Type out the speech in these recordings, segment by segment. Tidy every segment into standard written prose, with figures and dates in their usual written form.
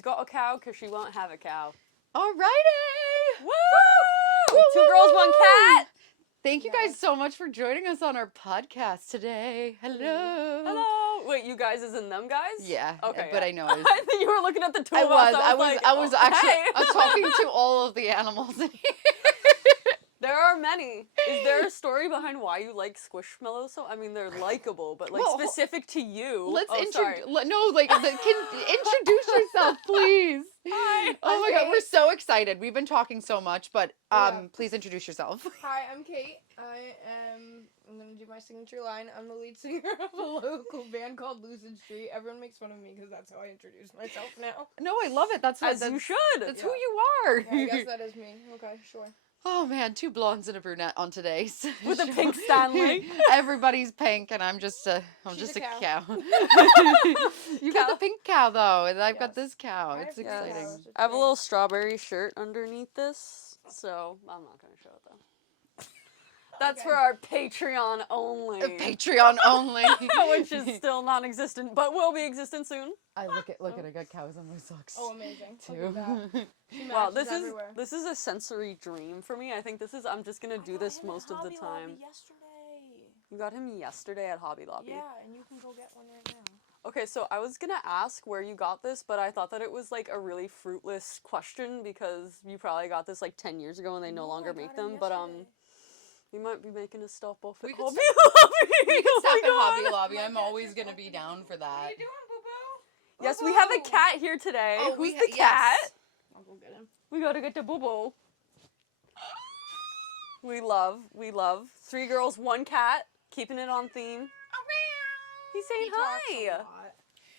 she's got a cow because she won't have a cow. Alrighty! Woo! Two girls, one cat. Thank you guys so much for joining us on our podcast today. Hello. Hello. Wait, you guys as in them guys? Yeah. Okay. But yeah. I know I was. I think you were looking at the two I of us. was Hey. I was talking to all of the animals in here. There are many. Is there a story behind why you like Squishmallows? So I mean, they're likable, but like specific to you. Let's introduce. introduce yourself, please. Hi. Oh my God, we're so excited. We've been talking so much, but please introduce yourself. Hi, I'm Cait. I'm gonna do my signature line. I'm the lead singer of a local band called Lucid Street. Everyone makes fun of me because that's how I introduce myself now. No, I love it. That's As you should. That's who you are. Yeah, I guess that is me. Okay, sure. Oh man, two blondes and a brunette on today's With a show. pink Stanley. Everybody's pink, and I'm just a She's a cow. cow. You got the pink cow though, and I've got Yes. this cow. I It's have exciting. cows. It's I have a great. little strawberry shirt underneath this, so I'm not gonna show it though. That's Okay. for our Patreon only. Patreon only. Which is still non-existent, but will be existent soon. I look at I got cows on my socks. Oh, amazing. too. Look at that. She Wow, matches everywhere. this is a sensory dream for me. I think I'm just gonna do this most of the time. Yesterday. You got him yesterday at Hobby Lobby. Yeah, and you can go get one right now. Okay, so I was gonna ask where you got this, but I thought that it was like a really fruitless question because you probably got this like 10 years ago and they no longer make them. But you might be making a stop off at We could Hobby stop- Lobby. We can Oh stop my at Hobby God. Lobby. I'm always gonna be down for that. What are you doing, Boo-Boo? Yes, we have a cat here today. Oh, Who's we the cat? yes. I'll go get him. We gotta get to Boo-Boo. We love. Three girls, one cat. Keeping it on theme. He's saying He talks hi. a lot.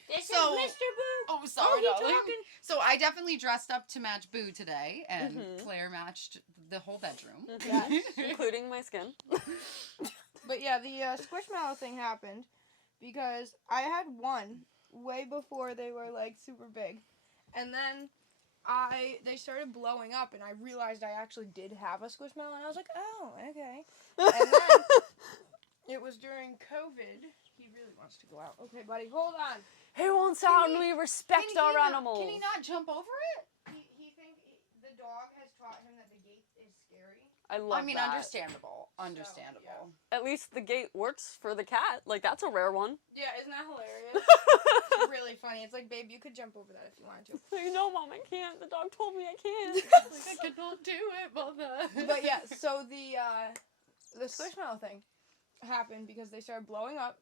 This So- is Mr. Boo. Oh, sorry, he darling. talking? So I definitely dressed up to match Boo today, and Mhm. Claire matched the whole bedroom. Yes. Including my skin. But yeah, the Squishmallow thing happened because I had one way before they were like super big, and then they started blowing up, and I realized I actually did have a Squishmallow, and I was like, oh, okay. And then it was during COVID. He really wants to go out. Okay, buddy, hold on. He wants out and we respect our animals. Can he not jump over it? He thinks the dog has taught him that the gate is scary. I love that. Understandable. Understandable. At least the gate works for the cat. Like, that's a rare one. Yeah, isn't that hilarious? It's really funny. It's like, babe, you could jump over that if you wanted to. Like, no, Mom, I can't. The dog told me I can't. Like, I could not do it, mother. But yeah, so the Squishmallow thing happened because they started blowing up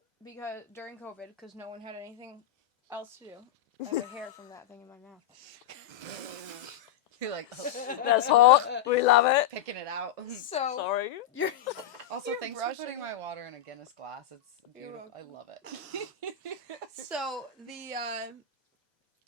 during COVID because no one had anything else to do. I have a hair from that thing in my mouth. You're like, That's hot. We love it. picking it out. So Sorry. you're Also, You're thanks brushing for putting it. my water in a Guinness glass. It's You're beautiful. I love it. so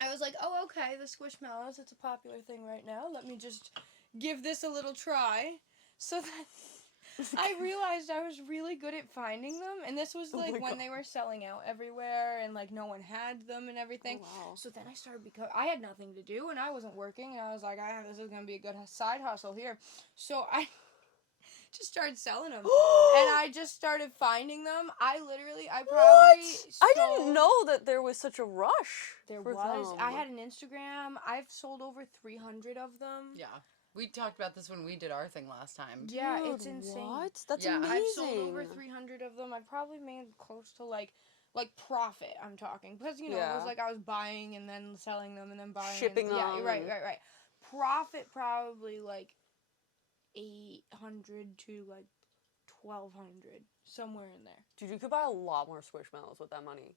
I was like, oh, okay, the Squishmallows, it's a popular thing right now. Let me just give this a little try. So then I realized I was really good at finding them, and this was Oh like my when God. they were selling out everywhere, and like no one had them and everything. Oh, wow. So then I started I had nothing to do, and I wasn't working, and I was like, this is gonna be a good side hustle here. So I just started selling them, and I just started finding them. I probably I sold- didn't know that there was such a rush. There for was. them. I had an Instagram. I've sold over 300 of them. Yeah. We talked about this when we did our thing last time. Yeah, Dude, it's insane. What? That's Yeah, amazing. I've sold over 300 of them. I've probably made close to like profit. I'm talking because it Yeah. was like I was buying and then selling them and then buying Shipping and, Yeah, them right. and- Profit probably like 800 to like 1,200, somewhere in there. Dude, you could buy a lot more Squishmallows with that money.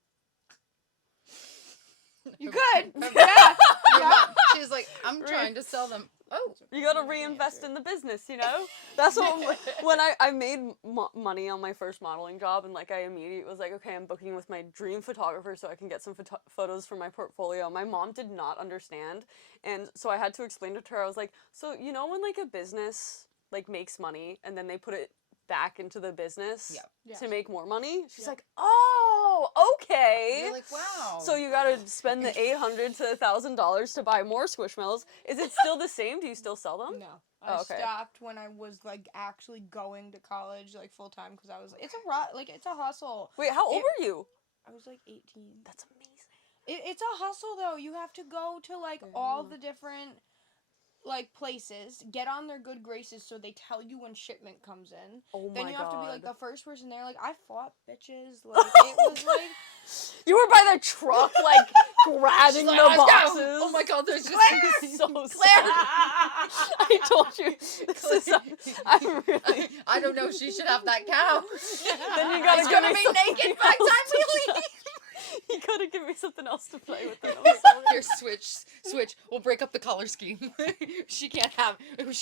You could. Her Yeah. mom, she was like, I'm trying to sell them. Oh. You gotta reinvest in the business, you know? That's what, when I made money on my first modeling job, and like I immediately was like, okay, I'm booking with my dream photographer so I can get some photos for my portfolio. My mom did not understand, and so I had to explain it to her. I was like, so you know when like a business like makes money and then they put it back into the business Yes. to make more money? She's Yeah. like, oh, okay. You're like, wow. So you gotta spend the $800 to $1,000 to buy more Squishmallows. Is it still the same? Do you still sell them? No. Oh, I okay. stopped when I was like actually going to college like full time because I was it's a hustle. Wait, how old It- were you? I was like 18. That's amazing. It's a hustle though. You have to go to like all the different like places, get on their good graces so they tell you when shipment comes in. Oh Then my you god. have to be like the first person there. Like I fought bitches. Like it was like You were by the truck, like grabbing She's the like, "Let's go." boxes. Oh my god, there's just so sad. I told you. This is, I'm really. I don't know. She should have that cow. Then you gotta It's give gonna me be something naked by the time we leave. You gotta give me something else to play with. Then. I'm sorry. Here, switch. We'll break up the color scheme. She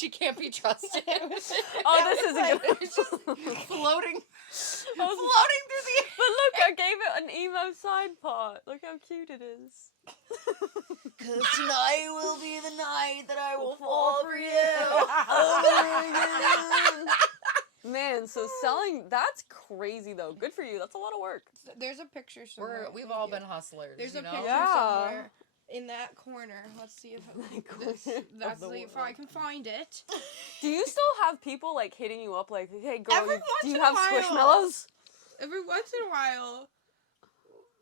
can't be trusted. Oh, this isn't like- gonna. It's just floating I was- floating through the. But look, I gave it an emo side part. Look how cute it is. Cause tonight will be the night that I will fall fall for for you. you. Oh my God. Man, so selling, that's crazy though. Good for you. That's a lot of work. there's a picture somewhere. We've Thank all you. been hustlers. There's you a know? picture Yeah. somewhere in that corner. Let's see if this, corner that's of the if I world. can find it. Do you still have people like hitting you up like, hey girl, Every do once you in have a while. Squishmallows? Every once in a while.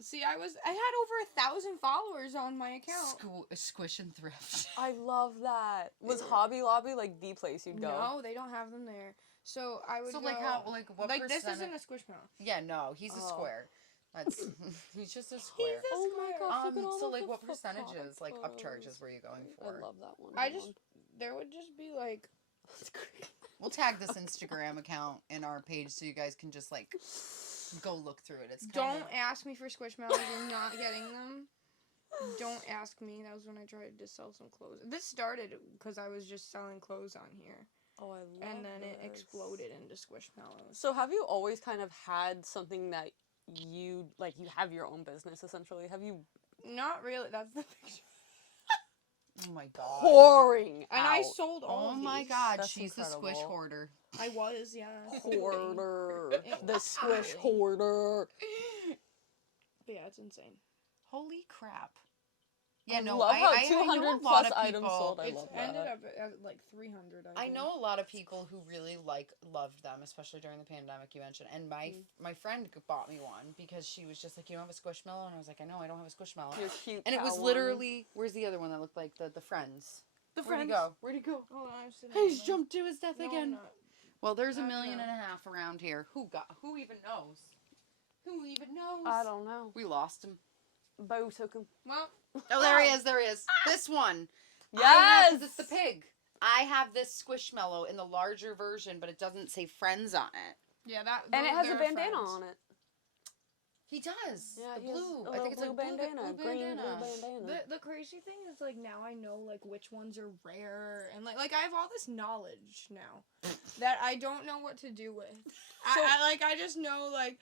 See, I had over 1,000 followers on my account. Squish and thrift. I love that. Was Hobby Lobby like the place you'd go? No, they don't have them there. So I would So go. like how what like percentage? this isn't a Squishmallow. Yeah, no, he's a Oh. square. That's he's just a square. Oh my gosh, look at all So of like the what percentages, like photos. upcharges were you going for? I love that one. I Hold just on. there would just be like That's great. We'll tag this Instagram account in our page so you guys can just like go look through it. It's don't ask me for Squishmallows. You're not getting them. Don't ask me. That was when I tried to sell some clothes. This started because I was just selling clothes on here, Oh, I love and then it this. exploded into Squishmallows. So have you always kind of had something that you like? You have your own business essentially. Have you Not really. That's the picture. Oh my god. whoring And I out? sold all Oh of my these. god, That's she's the squish incredible. hoarder. I was, yeah. Hoarder, It the was squish totally. hoarder. But yeah, it's insane. Holy crap. Yeah, I no, love how I know 200 a lot plus of items people. sold. I It's love ended that. up at like 300. I think. know a lot of people who really loved them, especially during the pandemic you mentioned. And my friend bought me one because she was just like, you don't have a Squishmallow? And I was like, I know, I don't have a Squishmallow. Your cute And it was cow literally, where's the other one that looked like the Friends? The Where'd he Friends. go? Where'd he go? Hold on, I'm sitting He's on jumped to his death No, I'm again. not. Well, there's a I don't million know. and a half around here. Who even knows? Who even knows? I don't know. We lost him. Bo took him. Well, Oh, there he is. There he is. This one. Yes, Because it's the pig. I have this Squishmallow in the larger version, but it doesn't say Friends on it. yeah, that. And it has a they're bandana friends. on it. He does. Yeah, the he has blue. a I think it's little like blue bandana, blue green bandana. blue bandana. The crazy thing is like now I know like which ones are rare and like I have all this knowledge now that I don't know what to do with. So- I just know like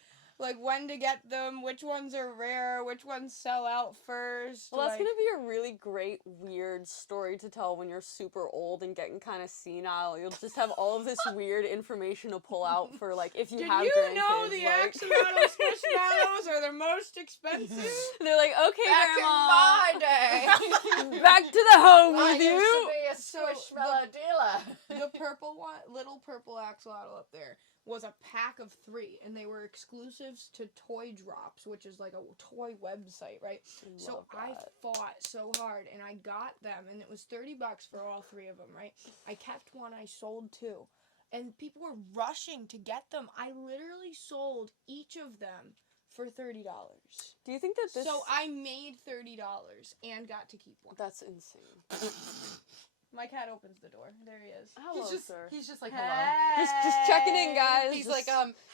when to get them, which ones are rare, which ones sell out first. Well, that's like, gonna be a really great, weird story to tell when you're super old and getting kind of senile. You'll just have all of this weird information to pull out for, like, if you Did have you grandkids. know the like... axolotl Squishmallows are the most expensive? They're like, okay, Back Grandma, in my day. back to the home I with used you. to be a So, Squishmallow dealer. The purple one, little purple axolotl up there, was a pack of 3, and they were exclusives to Toy Drops, which is like a toy website, right? So Love I that. fought so hard, and I got them, and it was $30 for all 3 of them, right? I kept one, I sold 2, and people were rushing to get them. I literally sold each of them for $30. Do you think that this? So I made $30 and got to keep one. That's insane. My cat opens the door. There he is. Hello, sir. He's just like, hello. Just checking in, guys. He's Just- like,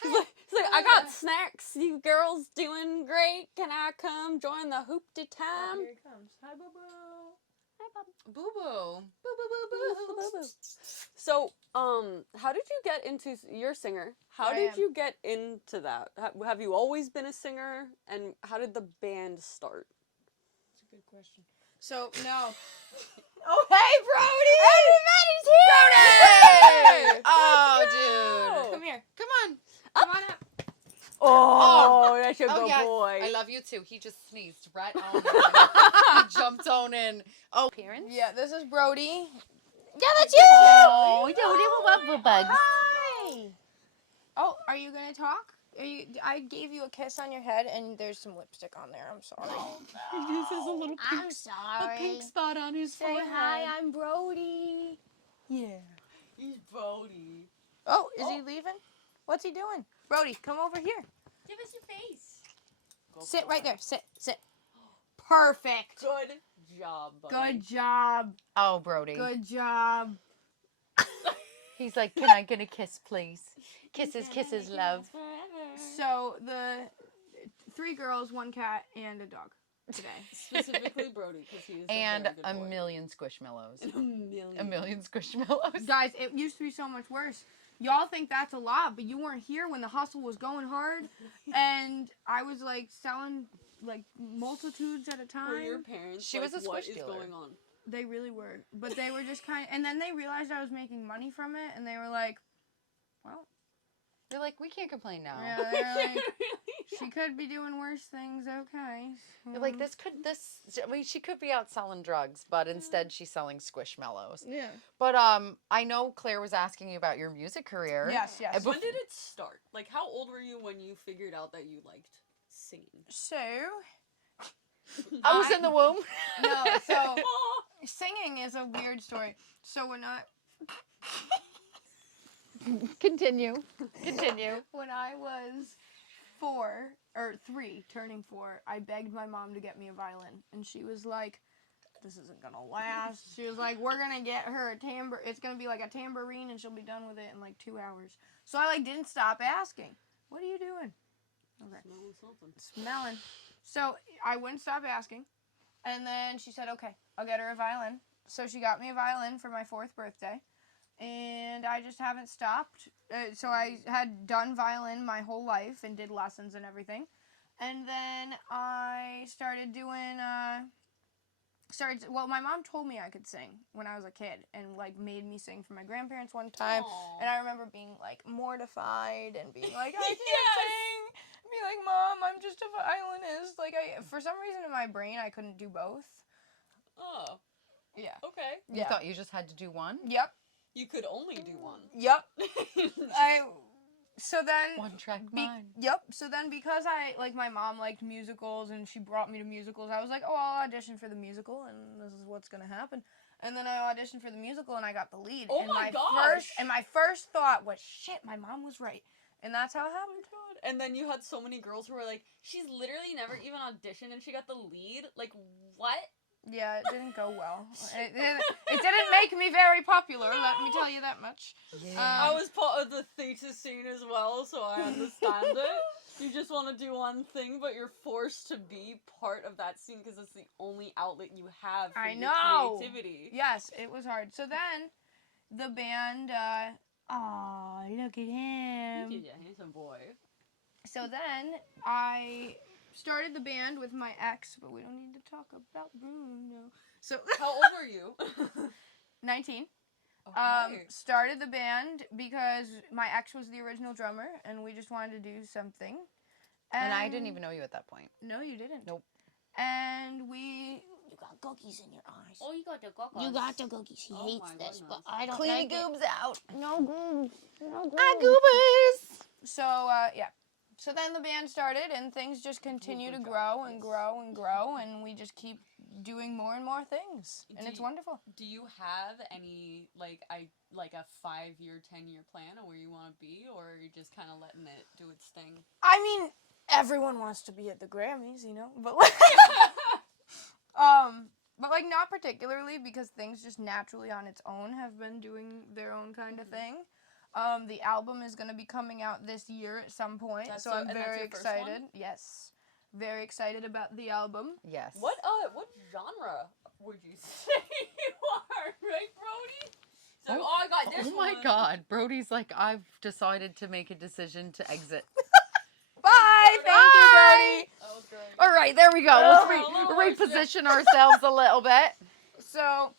He's like, I got snacks. You girls doing great. Can I come join the hoopty Oh, time? here he comes. Hi, Boo Boo. Hi, Bob. boo boo. Boo boo boo boo. So, how did you get into? You're a singer. How I did am. you get into that? Have you always been a singer? And how did the band start? That's a good question. So, no. Oh, hey, Brody! Everybody's here! Oh, dude. Come here. Come on. Come on up. Oh, that's a Oh, good yes. boy. I love you too. He just sneezed right on in. He jumped on in. Oh, parents? Yeah, this is Brody. Yeah, that's you. Oh, you little bugs. Hi! Oh, are you going to talk? I gave you a kiss on your head, and there's some lipstick on there. I'm sorry. He uses a little I'm sorry. a pink spot on his Say forehead. hi, I'm Brody. Yeah. He's Brody. Oh, is he leaving? What's he doing? Brody, come over here. Give us your face. Sit right there. Sit. Perfect. Good job, buddy. Good job. Oh, Brody. Good job. He's like, can I get a kiss, please? Kisses, love. So the 3 girls, 1 cat, and a dog today. Specifically Brody, because he is And a very a good boy. million Squishmallows. And a million. A million Squishmallows. Guys, it used to be so much worse. Y'all think that's a lot, but you weren't here when the hustle was going hard, and I was like selling like multitudes at a time. For your parents, She like, was a what squish is dealer. going on? They really were, but they were just kind of, and then they realized I was making money from it, and they were like, well, They're like, we can't complain now. yeah, they're like, she could be doing worse things, okay. They're like, she could be out selling drugs, but instead she's selling Squishmallows. Yeah. But I know Claire was asking you about your music career. Yes. When did it start? Like, how old were you when you figured out that you liked singing? So, I was in the womb. no, so, singing is a weird story. So when Continue. When I was 3, turning 4, I begged my mom to get me a violin, and she was like, this isn't gonna last. She was like, we're gonna get her a timbre. It's gonna be like a tambourine, and she'll be done with it in like 2 hours. So I like didn't stop asking. What are you doing? Okay. Smelling something. Smelling. So I wouldn't stop asking, and then she said, okay, I'll get her a violin. So she got me a violin for my 4th birthday, and I just haven't stopped. So I had done violin my whole life and did lessons and everything, and then I started doing. Well, my mom told me I could sing when I was a kid, and like made me sing for my grandparents one time. Aww. And I remember being like mortified and being like, I can't Yes. sing. And be like, Mom, I'm just a violinist. Like, for some reason in my brain I couldn't do both. Oh, Yeah. okay. You thought you just had to do one? Yep. You could only do one. Yep. So then. One track mind. Yep. So then, because my mom liked musicals and she brought me to musicals, I was like, oh, I'll audition for the musical, and this is what's gonna happen. And then I auditioned for the musical, and I got the lead. Oh and my gosh! My first thought was, shit, my mom was right, and that's how it happened. God. And then you had so many girls who were like, she's literally never even auditioned, and she got the lead. Like, what? Yeah, it didn't go well. It didn't make me very popular, let me tell you that much. Yeah. I was part of the theater scene as well, so I understand it. You just want to do one thing, but you're forced to be part of that scene because it's the only outlet you have for your creativity. Yes, it was hard. So then, the band, aw, look at him. He's a handsome boy. So then, I started the band with my ex, but we don't need to talk about Bruno. So How old were you? 19. Okay. Started the band because my ex was the original drummer, and we just wanted to do something. And I didn't even know you at that point. No, you didn't. Nope. And we. You got cookies in your eyes. Oh, you got the cookies. You got the cookies. He Oh hates my this, but goodness. I don't Clean like the it. goobs out. No goobs. No goobs. Ah, goobers. So, yeah. So then the band started, and things just continue to grow and grow and grow, and we just keep doing more and more things, and it's wonderful. Do you have any, like a 5-year, 10-year plan of where you want to be, or are you just kind of letting it do its thing? I mean, everyone wants to be at the Grammys, you know, but like not particularly, because things just naturally on its own have been doing their own kind of thing. The album is going to be coming out this year at some point, so I'm very excited. Yes, very excited about the album. Yes. What genre would you say you are, right, Brody? So, I got this Oh my one. God. Brody's like, I've decided to make a decision to exit. Bye! Thank you, Brody! That was great. All right, there we go. Oh, Let's reposition ourselves a little bit. So,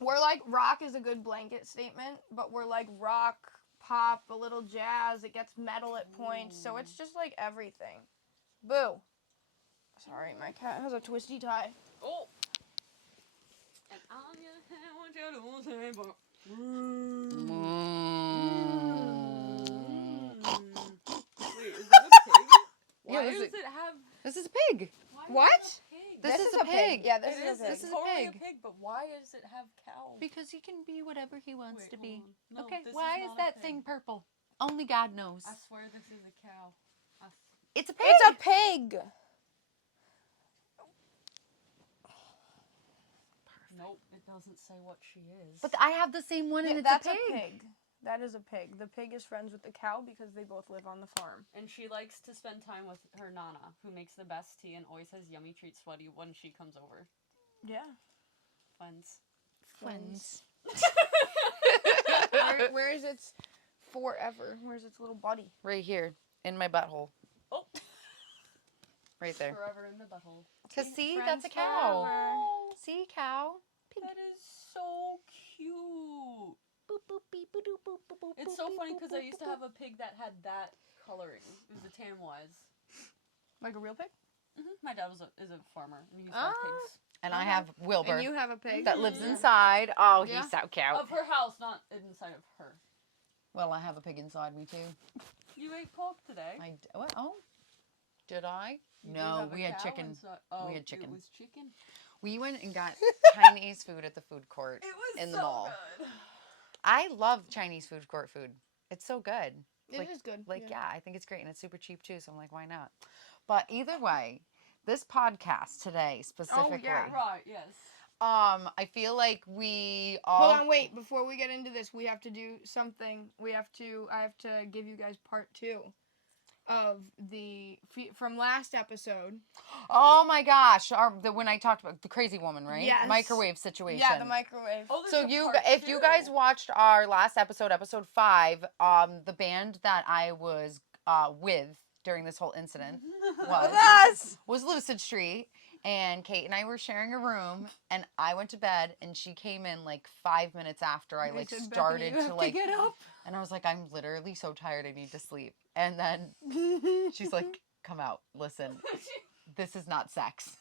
we're like, rock is a good blanket statement, but we're like rock, pop, a little jazz, it gets metal at points, so it's just like everything. Boo. Sorry, my cat has a twisty tie. Oh. And I'm gonna want you to say, but... pig. Yeah, this It is a pig. This is a totally pig. a pig, but why does it have cow? Because he can be whatever he wants Wait, to hold be. on. No, Okay, this why is not a that pig. thing purple? Only God knows. I swear this is a cow. It's a pig. It's a pig. Nope, it doesn't say what she is. But I have the same one, and Yeah, it's that's a pig. That is a pig. The pig is friends with the cow because they both live on the farm. And she likes to spend time with her Nana, who makes the best tea and always has yummy treats ready when she comes over. Yeah. Friends. Twins. Where is its forever? Where's its little buddy? Right here, in my butthole. Oh! Right there. Forever in the butthole. Cause see, Friends that's a cow. forever. See, cow. Pig. That is so cute. Boop, boop, beep, boop, doop, boop, boop, boop, It's boop, so beep, funny boop, because I boop, used to boop, have a pig that had that coloring. It was a tan wise. Like a real pig? My dad is a farmer and he used to have pigs. And I have Wilbur And you have a pig? that lives Yeah. inside. Oh, Yeah. he's so cute. Of her house, not inside of her. Well, I have a pig inside me too. You ate pork today. What? Oh, did I? You do No, have a we had cow chicken. inside- Oh, We had chicken. It was chicken. We went and got Chinese food at the food court. It was In the so mall. good. I love Chinese food court food. It's so good. It Like- is good. Yeah, I think it's great and it's super cheap too. So I'm like, why not? But either way, this podcast today specifically, Right, yes. I feel like we all. Hold on, wait. Before we get into this, we have to do something. I have to give you guys part 2 of from last episode. Oh my gosh! When I talked about the crazy woman, right? Yes. Microwave situation. Yeah, the microwave. Oh, there's So a you, part if you two. guys watched our last episode, episode 5, the band that I was with during this whole incident was Lucid Street, and Cait and I were sharing a room, and I went to bed, and she came in like 5 minutes after I like said, "Bethany, started you have to like get up." and I was like, I'm literally so tired, I need to sleep. And then she's like, come out, listen, this is not sex.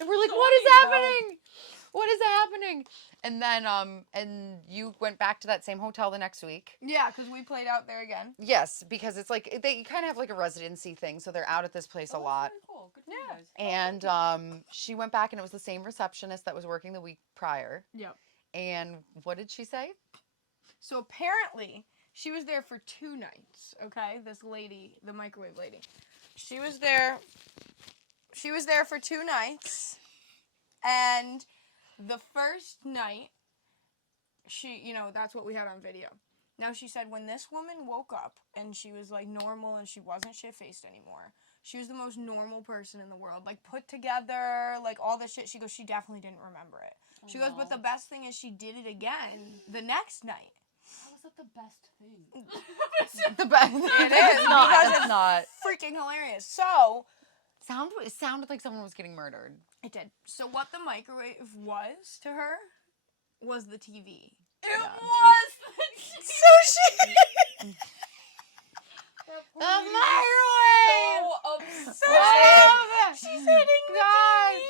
And we're like, what is happening? What is happening? And then, and you went back to that same hotel the next week. Yeah, because we played out there again. Yes, because it's like, they kind of have like a residency thing, so they're out at this place a Oh, lot. that's really cool. Good for you guys. And she went back and it was the same receptionist that was working the week prior. Yep. And what did she say? So apparently, she was there for 2 nights, okay? This lady, the microwave lady. She was there for 2 nights. And the first night, that's what we had on video. Now, she said when this woman woke up and she was, like, normal and she wasn't shit-faced anymore, she was the most normal person in the world. Like, put together, like, all this shit. She goes, she definitely didn't remember it. She goes, but the best thing is she did it again the next night. How is that the best thing? The best. It is, It's not. because It's not. Freaking hilarious. So, It sounded like someone was getting murdered. it did. So what the microwave was to her was the TV. It was So she... The microwave. so obsessed. She's hitting the God. TV.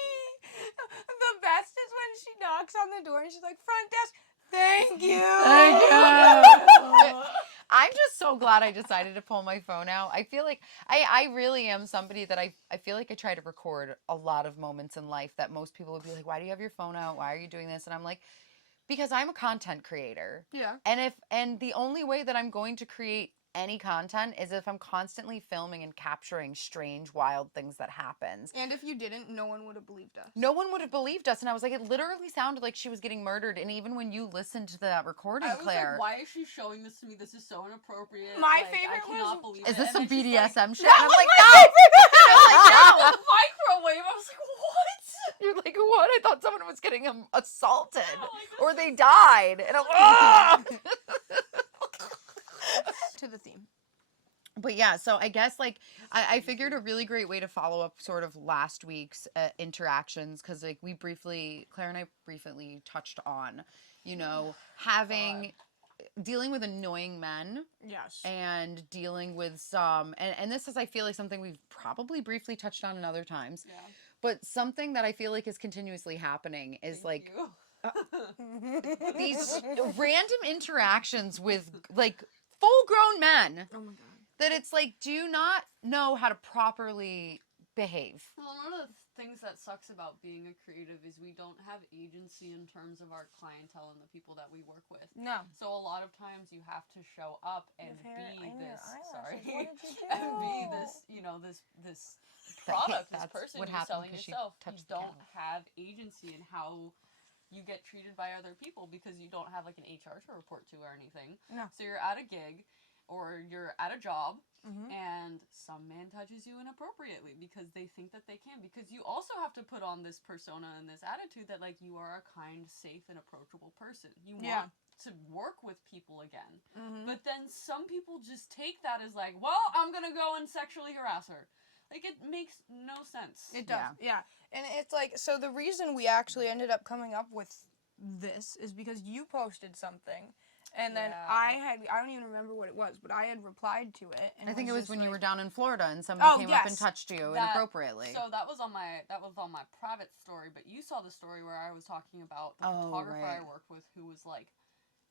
The best is when she knocks on the door and she's like, front desk, thank you. Thank you. I'm just so glad I decided to pull my phone out. I feel like I really am somebody that I feel like I try to record a lot of moments in life that most people would be like, why do you have your phone out? Why are you doing this? And I'm like, because I'm a content creator. Yeah. And the only way that I'm going to create any content is if I'm constantly filming and capturing strange, wild things that happens. And if you didn't, no one would have believed us. No one would have believed us, and I was like, it literally sounded like she was getting murdered. And even when you listened to that recording, I was Claire, like, why is she showing this to me? This is so inappropriate. My Like, favorite I cannot was- believe is it. this And some then she's like, BDSM shit? That And I'm was like, my no! "Yeah, the microwave." I was like, what? You're like, what? I thought someone was getting assaulted, Yeah, like, this or is- they died, and I'm like, "Ah!" To the theme. But yeah, so I guess like I figured a really great way to follow up sort of last week's interactions, because like Claire and I briefly touched on, having dealing with annoying men Yes. and dealing with some and this is, I feel like, something we've probably briefly touched on in other times, Yeah. but something that I feel like is continuously happening is Thank like you. these random interactions with like full-grown men Oh my god. that it's like, do you not know how to properly behave? Well, none of things that sucks about being a creative is we don't have agency in terms of our clientele and the people that we work with. No. So a lot of times you have to show up and Your hair- be I know your this. eyelashes. Sorry. What did you And be do? this, this product, this That's person what you're happened selling 'cause she yourself. You touched the don't camera. have agency in how you get treated by other people because you don't have like an HR to report to or anything. No. So you're at a gig or you're at a job Mm-hmm. and some man touches you inappropriately because they think that they can, because you also have to put on this persona and this attitude that like you are a kind, safe, and approachable person. You want to work with people again. Mm-hmm. But then some people just take that as like, well, I'm gonna go and sexually harass her. Like, it makes no sense. It does, yeah. And it's like, so the reason we actually ended up coming up with this is because you posted something, and then Yeah. I don't even remember what it was, but I had replied to it. And I think it was just when you like- were down in Florida and somebody Oh, came up and yes. touched you That- inappropriately. So that was on my private story, but you saw the story where I was talking about the Oh, photographer I right. worked with who was like,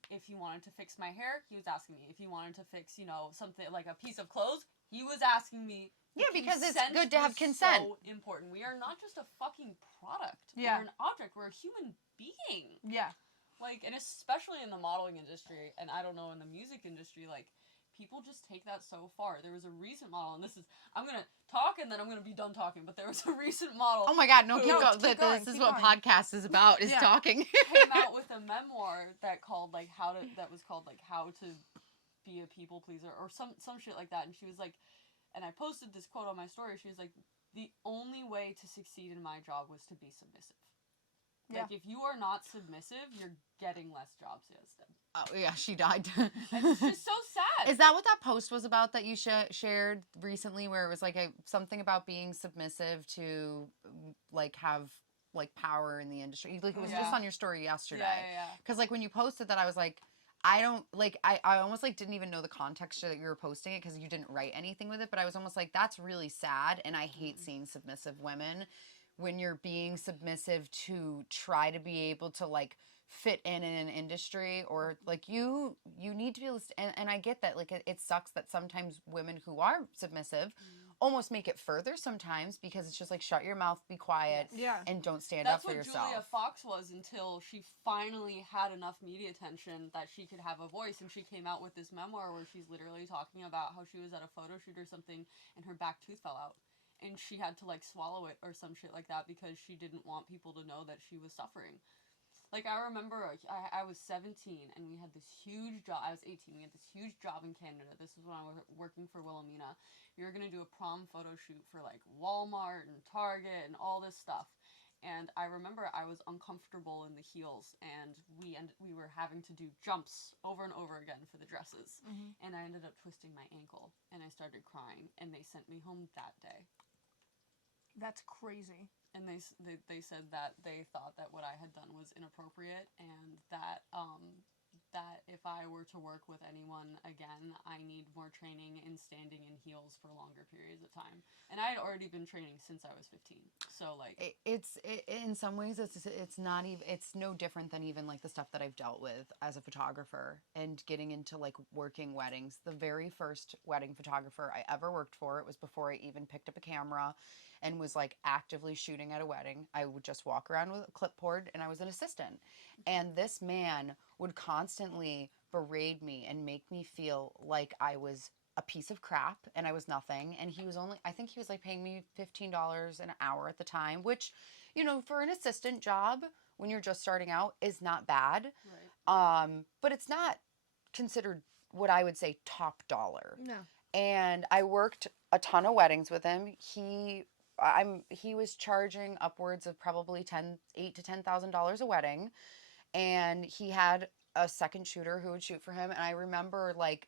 if he wanted to fix my hair, he was asking me. If he wanted to fix, something like a piece of clothes, he was asking me. The Yeah, because it's consent good to have was consent. So important. We are not just a fucking product. Yeah. We're an object. We're a human being. Yeah. Like, and especially in the modeling industry, and I don't know, in the music industry, like, people just take that so far. There was a recent model, and I'm gonna talk and then I'm gonna be done talking, but there was a recent model Oh my God, no, keep No, going. keep going, This is keep what going. podcast is about, is Yeah. talking. came out with a memoir that was called how to be a people pleaser or some shit like that, and she was like, and I posted this quote on my story. She was like, the only way to succeed in my job was to be submissive. Like, if you are not submissive, you're getting less jobs instead. Oh, yeah, she died. And it's just so sad. Is that what that post was about that you shared recently, where it was like something about being submissive to like have like power in the industry? Like, it was just Yeah. on your story yesterday. Yeah. Because like when you posted that, I was like, I don't like, I almost like didn't even know the context that you were posting it because you didn't write anything with it. But I was almost like, that's really sad, and I hate seeing submissive women when you're being submissive to try to be able to like fit in an industry, or like you need to be able to, and I get that, like it sucks that sometimes women who are submissive almost make it further sometimes, because it's just like, shut your mouth, be quiet, Yeah. and don't stand That's up for what yourself. Julia Fox was until she finally had enough media attention that she could have a voice, and she came out with this memoir where she's literally talking about how she was at a photo shoot or something and her back tooth fell out, and she had to like swallow it or some shit like that because she didn't want people to know that she was suffering. Like, I remember I was 17 and we had this huge job. I was 18. We had this huge job in Canada. This was when I was working for Wilhelmina. We were going to do a prom photo shoot for like Walmart and Target and all this stuff. And I remember I was uncomfortable in the heels, and we were having to do jumps over and over again for the dresses. Mhm. And I ended up twisting my ankle and I started crying, and they sent me home that day. That's crazy. And they said that they thought that what I had done was inappropriate, and that that if I were to work with anyone again, I need more training in standing in heels for longer periods of time. And I had already been training since I was 15. So like It's in some ways it's not even, it's no different than even like the stuff that I've dealt with as a photographer and getting into like working weddings. The very first wedding photographer I ever worked for, it was before I even picked up a camera and was like actively shooting at a wedding. I would just walk around with a clipboard, and I was an assistant. And this man would constantly berate me and make me feel like I was a piece of crap and I was nothing. And he was only, I think he was like paying me $15 an hour at the time, which, you know, for an assistant job when you're just starting out is not bad. right. But it's not considered what I would say top dollar. No. And I worked a ton of weddings with him. He was charging upwards of probably $8,000 to $10,000 a wedding, and he had a second shooter who would shoot for him. And I remember like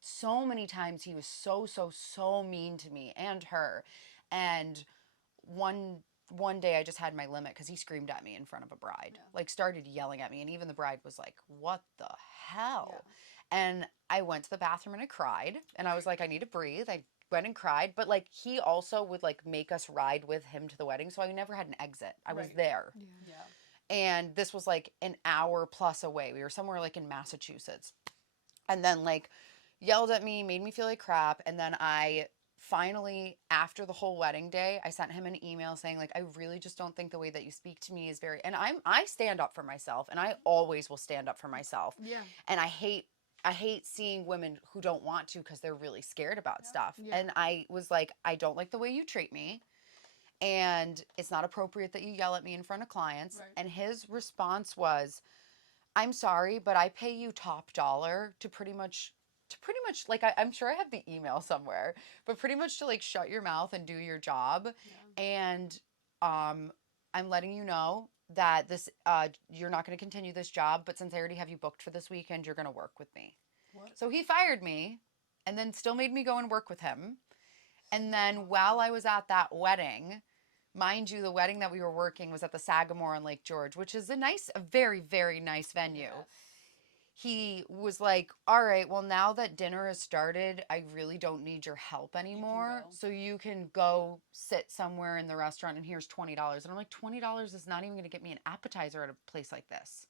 so many times he was so mean to me and her. And one day I just had my limit because he screamed at me in front of a bride, Yeah. like started yelling at me, and even the bride was like, "What the hell?" Yeah. And I went to the bathroom and I cried, and I was like, I need to breathe. I went and cried, but like he also would like make us ride with him to the wedding, so I never had an exit. I was Right. there. Yeah. And this was like an hour plus away. We were somewhere like in Massachusetts. And then like yelled at me, made me feel like crap, and then I finally, after the whole wedding day, I sent him an email saying, like, I really just don't think the way that you speak to me is very, and I stand up for myself, and I always will stand up for myself. Yeah. And I hate seeing women who don't want to because they're really scared about stuff. Yeah. And I was like, I don't like the way you treat me. And it's not appropriate that you yell at me in front of clients. Right. And his response was, I'm sorry, but I pay you top dollar to pretty much like, I'm sure I have the email somewhere, but pretty much to like shut your mouth and do your job. Yeah. And I'm letting you know that this you're not going to continue this job, but since I already have you booked for this weekend, you're going to work with me. What? So he fired me and then still made me go and work with him. And then while I was at that wedding, mind you, the wedding that we were working was at the Sagamore on Lake George, which is a very, very nice venue. Yes. He was like, all right, well, now that dinner has started, I really don't need your help anymore. go. So you can go sit somewhere in the restaurant and here's $20. And I'm like, $20 is not even going to get me an appetizer at a place like this.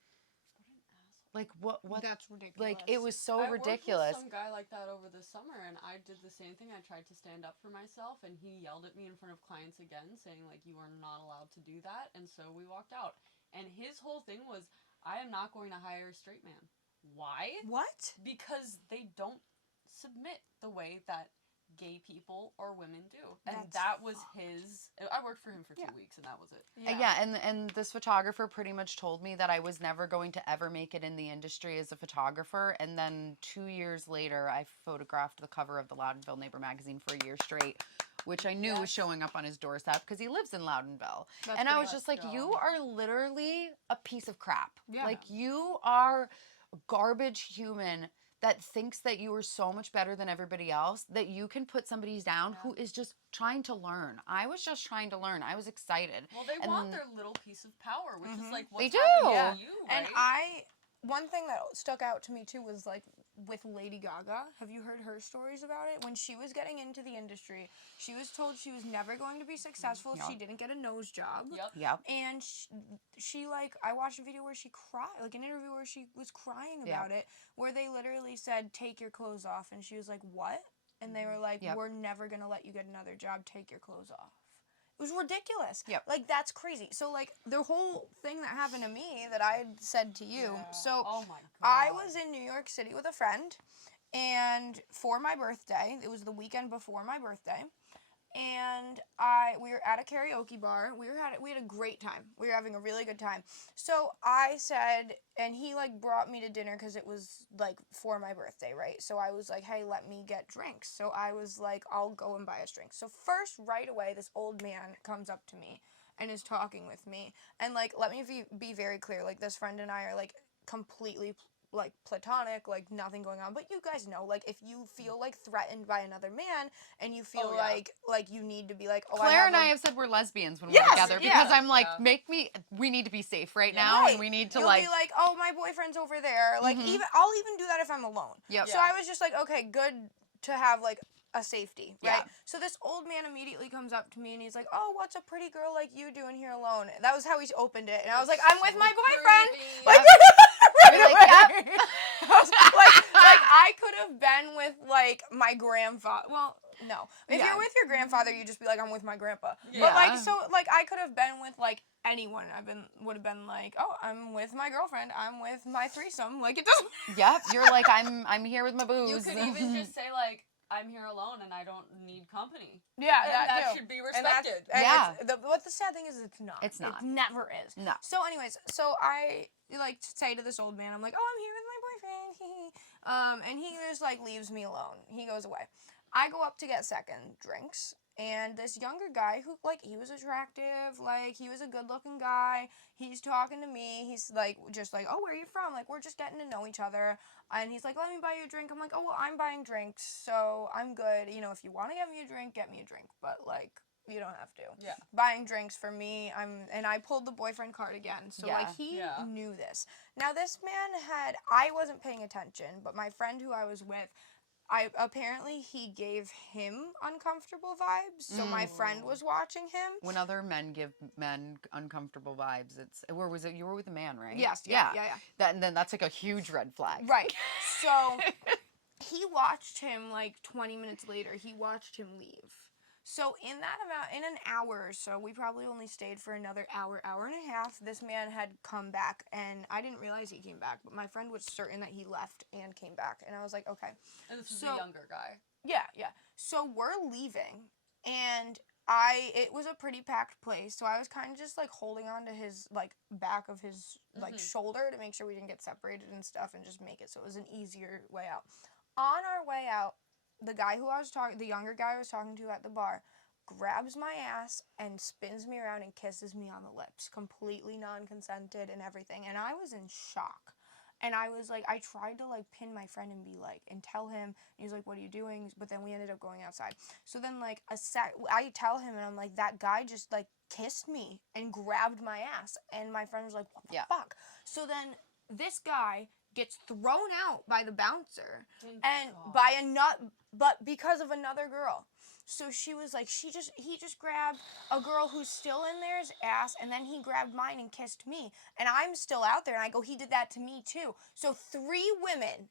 Like, what? That's ridiculous. Like, it was so I ridiculous. worked with some guy like that over the summer, and I did the same thing. I tried to stand up for myself, and he yelled at me in front of clients again, saying, like, you are not allowed to do that. And so we walked out. And his whole thing was, I am not going to hire a straight man. Why? What? Because they don't submit the way that gay people or women do. And That's that was fucked. his... I worked for him for 2 Yeah. weeks, and that was it. Yeah, and this photographer pretty much told me that I was never going to ever make it in the industry as a photographer. And then 2 years later, I photographed the cover of the Loudonville Neighbor magazine for a year straight, which I knew was showing up on his doorstep because he lives in Loudonville. That's And I pretty was just like, much you are literally a piece of crap. Yeah. Like, you are a garbage human that thinks that you are so much better than everybody else, that you can put somebody down who is just trying to learn. I was just trying to learn. I was excited. Well, they And want then- their little piece of power, which is like They what's do. happening to you, right? And one thing that stuck out to me too was like with Lady Gaga. Have you heard her stories about it? When she was getting into the industry, she was told she was never going to be successful if she didn't get a nose job. Yep. Yep. And she like, I watched a video where she cried, like an interview where she was crying about it, where they literally said, take your clothes off. And she was like, what? And they were like, Yep. we're never going to let you get another job. Take your clothes off. It was ridiculous. Yep. Like, that's crazy. So, like, the whole thing that happened to me that I had said to you. Yeah. So, Oh my God. I was in New York City with a friend, and for my birthday, it was the weekend before my birthday, and we were at a karaoke bar. We had a great time. We were having a really good time. So I said, and he like brought me to dinner because it was like for my birthday, right? So I was like, hey, let me get drinks. So I was like, I'll go and buy us drinks. So first, right away, this old man comes up to me and is talking with me. And like, let me be very clear. Like, this friend and I are like completely like platonic, like nothing going on. But you guys know, like, if you feel like threatened by another man and you feel like you need to be like, oh, Claire and I have said we're lesbians when we're together because I'm like, we need to be safe right now, and we need to You'll like. be like, oh, my boyfriend's over there. Like, I'll even do that if I'm alone. Yep. So I was just like, okay, good to have like a safety, right? Yeah. So this old man immediately comes up to me and he's like, oh, what's a pretty girl like you doing here alone? That was how he opened it. And I was like, I'm with my boyfriend. Like, right You're like, away. I was like I could have been with like my grandfather. Well, no. If you're with your grandfather, you just be like, I'm with my grandpa. Yeah. But like, so like I could have been with like anyone. Would have been like, oh, I'm with my girlfriend. I'm with my threesome. Like, it doesn't. Yep. You're like, I'm here with my booze. You could even just say like, I'm here alone and I don't need company. Yeah, And that too. should be And that's- respected. and Yeah. what the sad thing is, it's not. It's not. It never is. No. So, anyways, so I like say to this old man, I'm like, oh, I'm here with my boyfriend. And he just like leaves me alone. He goes away. I go up to get second drinks, and this younger guy who like he was attractive, like he was a good-looking guy. He's talking to me. He's like just like, oh, where are you from? Like, we're just getting to know each other. And he's like, let me buy you a drink. I'm like, oh, well, I'm buying drinks, so I'm good. You know, if you want to get me a drink, get me a drink. But like, you don't have to. Yeah. Buying drinks for me, and I pulled the boyfriend card again. So Yeah. like he Yeah. knew this. Now this man I wasn't paying attention, but my friend who I was with, apparently he gave him uncomfortable vibes. So my friend was watching him. When other men give men uncomfortable vibes, where was it? You were with a man, right? Yes. Yeah. Then that's like a huge red flag. Right. So he watched him like 20 minutes later. He watched him leave. So in an hour or so, we probably only stayed for another hour, hour and a half. This man had come back, and I didn't realize he came back, but my friend was certain that he left and came back, and I was like, okay. And this was the younger guy. Yeah. So we're leaving, and it was a pretty packed place, so I was kind of just like holding on to his like back of his like shoulder to make sure we didn't get separated and stuff, and just make it so it was an easier way out. On our way out, the younger guy I was talking to at the bar, grabs my ass and spins me around and kisses me on the lips, completely non-consented and everything. And I was in shock. And I was like, I tried to like pin my friend and be like, and tell him, and he was like, what are you doing? But then we ended up going outside. So then like I tell him, and I'm like, that guy just like kissed me and grabbed my ass. And my friend was like, what the fuck? So then this guy gets thrown out by the bouncer but because of another girl. So she was like, he just grabbed a girl who's still in there's ass, and then he grabbed mine and kissed me. And I'm still out there, and I go, he did that to me too. So 3 women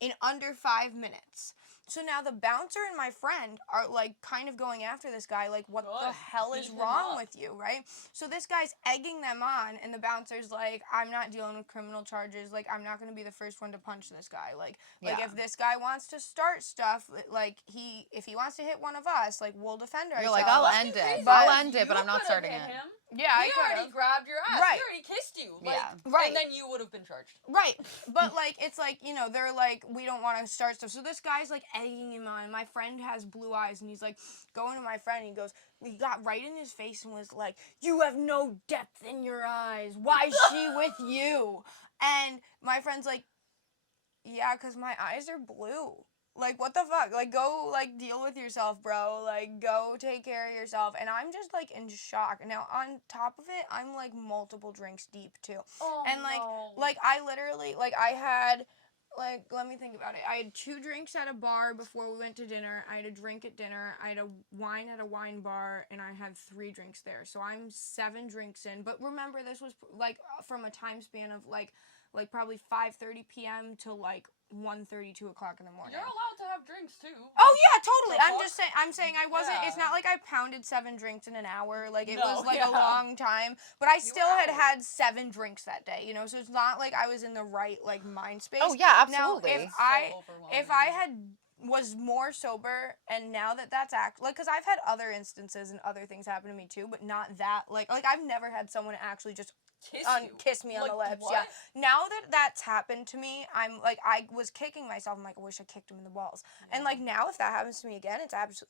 in under 5 minutes. So now the bouncer and my friend are like kind of going after this guy, like, what the hell is wrong with you, right? So this guy's egging them on, and the bouncer's like, I'm not dealing with criminal charges, like, I'm not going to be the first one to punch this guy, like if this guy wants to start stuff, like, if he wants to hit one of us, like, we'll defend ourselves. You're like, I'll end it, but I'm not starting it. Yeah, he already grabbed your ass. Right. He already kissed you. Like, Right. And then you would have been charged. Right. But, like, it's like, you know, they're like, we don't want to start stuff. So this guy's, like, egging him on. My friend has blue eyes, and he's, like, going to my friend, and he goes, he got right in his face and was like, you have no depth in your eyes. Why is she with you? And my friend's like, yeah, because my eyes are blue. Like, what the fuck? Like, go, like, deal with yourself, bro. Like, go take care of yourself. And I'm just, like, in shock. Now, on top of it, I'm, like, multiple drinks deep, too. Oh, and, like, I literally, like, I had, like, let me think about it. I had 2 drinks at a bar before we went to dinner. I had a drink at dinner. I had a wine at a wine bar. And I had 3 drinks there. So I'm 7 drinks in. But remember, this was, like, from a time span of, like probably 5:30 p.m. to, like, 1:30, 2 o'clock in the morning. You're allowed to have drinks too. Oh yeah, totally. I'm saying I wasn't. Yeah. It's not like I pounded 7 drinks in an hour. Like it No, was like yeah. a long time. But I still were had 7 drinks that day. You know, so it's not like I was in the right like mind space. Oh yeah, absolutely. Now if I was more sober, and now that's because I've had other instances and other things happen to me too, but not that like I've never had someone actually just kiss me on the lips. What? Yeah. Now that's happened to me, I'm like, I was kicking myself. I'm like, I wish I kicked him in the balls. And like now, if that happens to me again,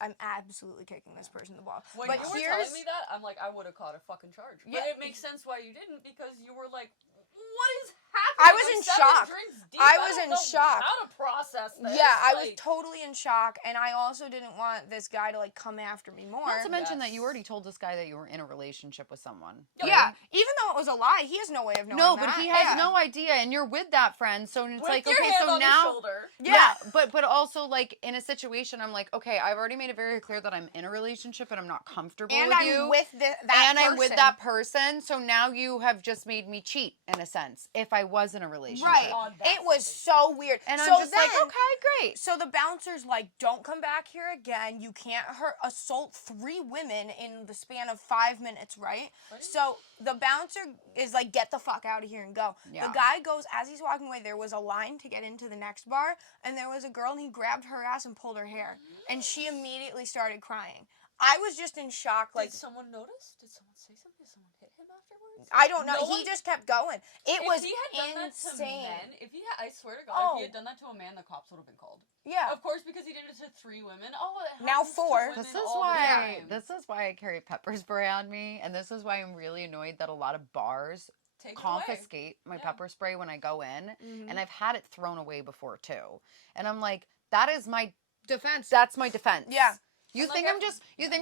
I'm absolutely kicking this person in the balls. When but you were telling me that, I'm like, I would have caught a fucking charge. But it makes sense why you didn't, because you were like, what is happening? I was Like, in 7 shock. drinks deep. I I was don't in know shock. How to process this? Yeah, I was like- totally in shock, and I also didn't want this guy to like come after me more. Not to mention that Yes. you already told this guy that you were in a relationship with someone. Yeah, even though it was a lie, he has no way of knowing No, that. but he has no idea, and you're with that friend, so it's With like, your okay, hand so on his now, shoulder. Yeah. but also like in a situation, I'm like, okay, I've already made it very clear that I'm in a relationship and I'm not comfortable And with I'm you, with I'm with that person, so now you have just made me cheat in a sense. If I was in a relationship, Right. Oh, It was so weird. and so I'm just then, like, okay, great. So the bouncer's like, don't come back here again. You can't assault 3 women in the span of 5 minutes, right? So the bouncer is like, get the fuck out of here and go. Yeah. The guy goes, as he's walking away, there was a line to get into the next bar, and there was a girl, and he grabbed her ass and pulled her hair. And she immediately started crying. I was just in shock. Like, Did someone notice? Did someone say something? Did someone hit him afterwards? I don't know. No He one- just kept going. It was If he had done that to insane. men, I swear to God, Oh. if he had done that to a man, the cops would have been called. Yeah. Of course, because he did it to 3 women. Oh, it Now happens to 4. women This is all the why time. I carry pepper spray on me, and this is why I'm really annoyed that a lot of bars Take it away. confiscate my Yeah. pepper spray when I go in, Mhm. and I've had it thrown away before too. And I'm like, that is my Defense. that's my defense. Yeah. You And, think like,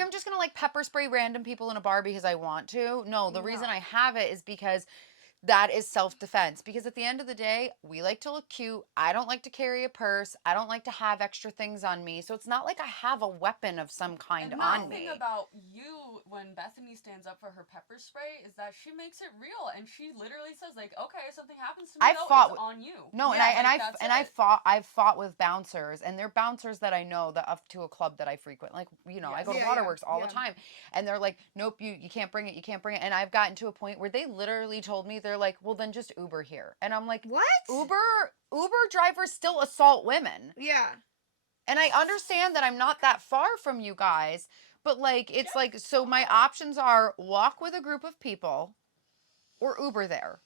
I'm just gonna like pepper spray random people in a bar because I want to? No, the reason No. I have it is because that is self-defense. Because at the end of the day, we like to look cute. I don't like to carry a purse. I don't like to have extra things on me. So it's not like I have a weapon of some kind And on the me. thing about you when Bethany stands up for her pepper spray is that she makes it real, and she literally says like, okay, if something happens to me, I fought it's on you. No, Yeah, I've fought with bouncers, and they're bouncers that I know that up to a club that I frequent. Like, you know, I go to Yeah, Waterworks all yeah. the time, and they're like, nope, you can't bring it, and I've gotten to a point where they literally told me, they're like, well, then just Uber here, and I'm like, What? Uber drivers still assault women, Yeah. and I understand that I'm not that far from you guys, but like, it's like, so my options are walk with a group of people, or Uber there.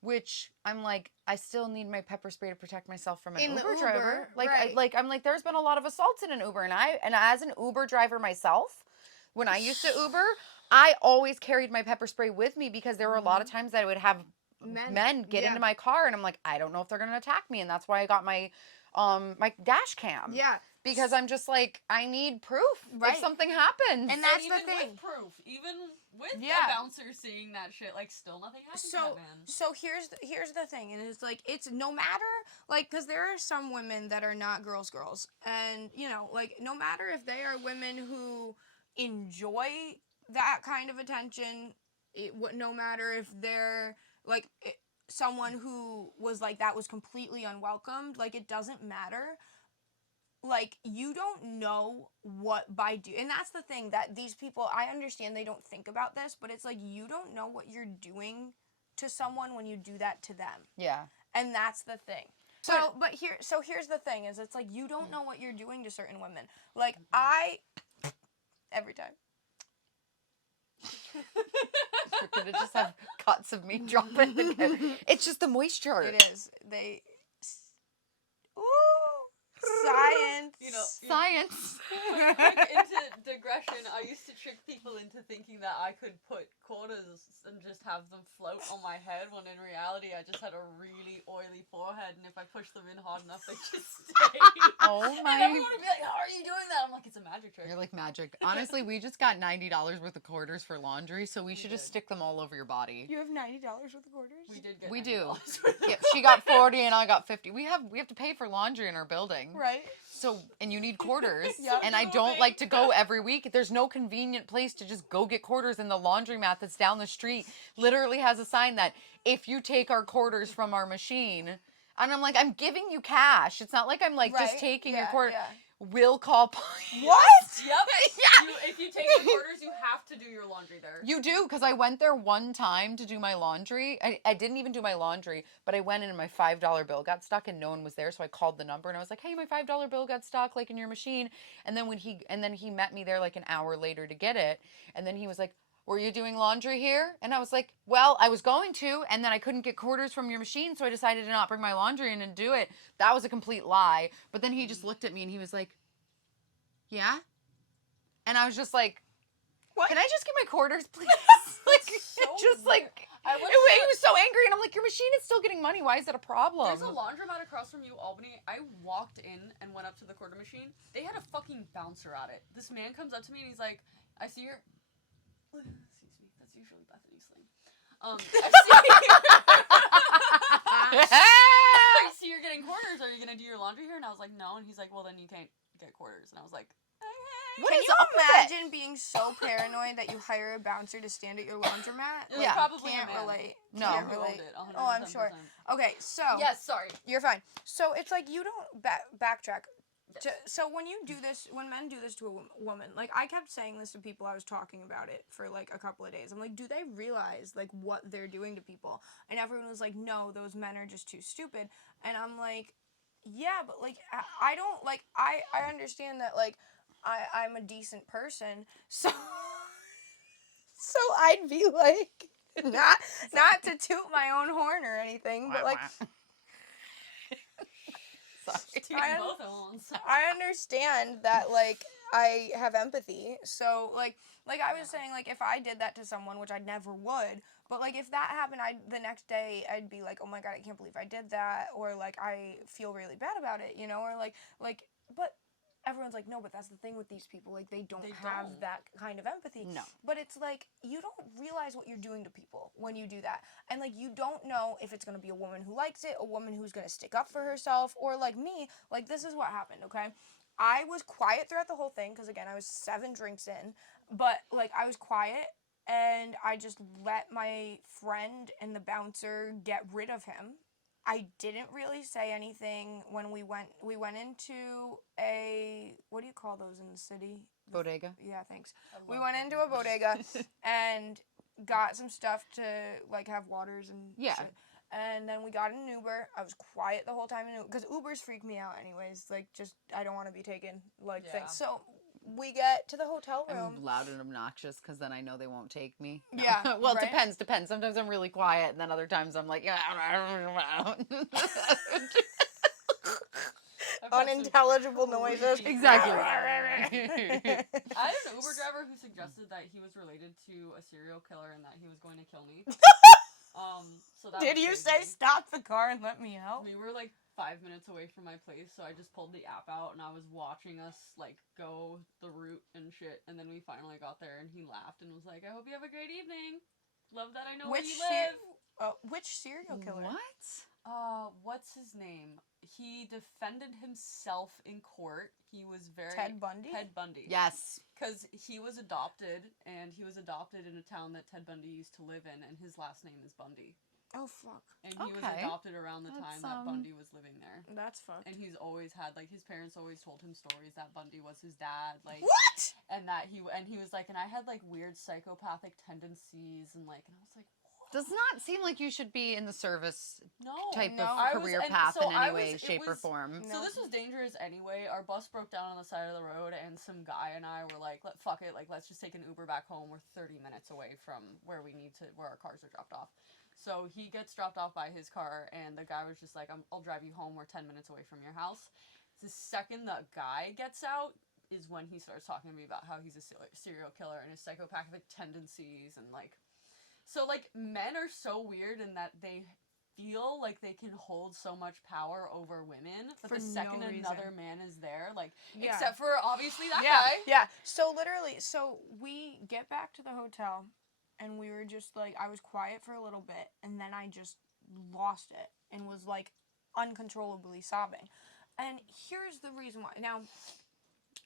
Which I'm like, I still need my pepper spray to protect myself from an Uber driver. Like, right. I'm like, there's been a lot of assaults in an Uber, and as an Uber driver myself, when I used to Uber, I always carried my pepper spray with me because there were a lot of times that I would have men get into my car, and I'm like, I don't know if they're gonna attack me, and that's why I got my my dash cam. Yeah. Because I'm just like, I need proof if something happens. And that's even the thing. with proof, even with a Yeah. bouncer seeing that shit, like, still nothing happens to that man. So here's the thing, and it's like, it's no matter, like, because there are some women that are not girls, and, you know, like, no matter if they are women who enjoy that kind of attention, no matter if they're, like, someone who was, like, that was completely unwelcomed, like, it doesn't matter. Like, you don't know what and that's the thing, that these people, I understand they don't think about this, but it's like, you don't know what you're doing to someone when you do that to them. Yeah. And that's the thing. So here's the thing, is it's like, you don't know what you're doing to certain women. Like, every time. You're gonna just have cuts of me dropping. It's just the moisture. It is. Ooh. Science. You know, Science. Like, into digression, I used to trick people into thinking that I could put quarters and just have them float on my head, when in reality I just had a really oily forehead, and if I push them in hard enough, they just stay. Oh my. And everyone would be like, how are you doing that? I'm like, it's a magic trick. You're like magic. Honestly, we just got $90 worth of quarters for laundry, so we should just stick them all over your body. You have $90 worth of quarters? We did get We do. $90 worth of Yeah, she got 40 and I got 50. We have to pay for laundry in our building. Right. So, and you need quarters. Yep. And I don't like to go every week. There's no convenient place to just go get quarters, and the laundromat that's down the street literally has a sign that if you take our quarters from our machine, and I'm like, I'm giving you cash. It's not like I'm like just taking your quarter. Yeah. We'll call police. What? Yep. Yeah. If you take the quarters, you have to do your laundry there. You do, because I went there one time to do my laundry. I didn't even do my laundry, but I went in and my $5 bill got stuck and no one was there, so I called the number and I was like, hey, my $5 bill got stuck, like, in your machine. And then he met me there like an hour later to get it, and then he was like, were you doing laundry here? And I was like, well, I was going to, and then I couldn't get quarters from your machine, so I decided to not bring my laundry in and do it. That was a complete lie. But then he just looked at me and he was like, yeah? And I was just like, what? Can I just get my quarters, please? Like, so just weird. like, he was so angry, and I'm like, your machine is still getting money. Why is that a problem? There's a laundromat across from you, Albany. I walked in and went up to the quarter machine. They had a fucking bouncer at it. This man comes up to me and he's like, I see your... Excuse me, that's usually Bethany's thing. I see you're getting quarters. Are you gonna do your laundry here? And I was like, no. And he's like, well, then you can't get quarters. And I was like, okay. What Can is you up with it? imagine being so paranoid that you hire a bouncer to stand at your laundromat? It was Yeah. probably Can't a man. relate. No. Can't Who relate. owned it, Oh, I'm sure. 110%. Okay, so Yes, sorry. you're fine. So it's like, you don't backtrack. So when you do this, when men do this to a woman, like, I kept saying this to people, I was talking about it for like a couple of days. I'm like, do they realize like what they're doing to people? And everyone was like, no, those men are just too stupid. And I'm like, yeah, but like, I don't, like, I understand that, like, I'm a decent person, so I'd be like, not to toot my own horn or anything, but like, Tooting both at once. I understand that, like, I have empathy. So, like I was saying, like, if I did that to someone, which I never would, but, like, if that happened, the next day, I'd be like, oh my God, I can't believe I did that, or, like, I feel really bad about it, you know, or, like, but everyone's like, no, but that's the thing with these people, like, they don't have that kind of empathy. No. But it's like, you don't realize what you're doing to people when you do that. And, like, you don't know if it's going to be a woman who likes it, a woman who's going to stick up for herself, or, like, me, like, this is what happened, okay? I was quiet throughout the whole thing because, again, I was 7 drinks in. But, like, I was quiet, and I just let my friend and the bouncer get rid of him. I didn't really say anything when we went into a, what do you call those in the city? Bodega. Yeah, thanks. We went into a bodega and got some stuff to, like, have waters and Yeah. shit. And then we got in an Uber. I was quiet the whole time in Uber, because Ubers freak me out anyways. Like, just, I don't want to be taken, like, things. So we get to the hotel room. I'm loud and obnoxious because then I know they won't take me. No. Yeah, Well, right? it depends. Sometimes I'm really quiet, and then other times I'm like, yeah. Unintelligible noises. Exactly. I had an Uber driver who suggested that he was related to a serial killer and that he was going to kill me. So that Did was you crazy. say stop the car and let me out? We were like 5 minutes away from my place, so I just pulled the app out and I was watching us like go the route and shit. And then we finally got there and he laughed and was like, "I hope you have a great evening. Love that I know where you live." Which serial killer? What? What's his name? He defended himself in court. He was very Ted Bundy? Ted Bundy. Yes. Because he was adopted, and he was adopted in a town that Ted Bundy used to live in, and his last name is Bundy. Oh, fuck. And he was Okay. adopted around the That's, time that Bundy was living there. That's fucked. And he's always had, like, his parents always told him stories that Bundy was his dad, like, What? and that he was like, and I had, like, weird psychopathic tendencies, and, like, and I was like, Does not seem like you should be in the service no. type No. of career path in any way, shape, or form. So this was dangerous anyway. Our bus broke down on the side of the road, and some guy and I were like, fuck it, like, let's just take an Uber back home. We're 30 minutes away from where our cars are dropped off. So he gets dropped off by his car, and the guy was just like, I'll drive you home. We're 10 minutes away from your house. The second the guy gets out is when he starts talking to me about how he's a serial killer and his psychopathic tendencies, and, like, so, like, men are so weird in that they feel like they can hold so much power over women, but For the second no reason. another man is there, like, Yeah. except for, obviously, that Yeah, guy. yeah. So literally, we get back to the hotel, and we were just like, I was quiet for a little bit, and then I just lost it and was like uncontrollably sobbing. And here's the reason why. Now,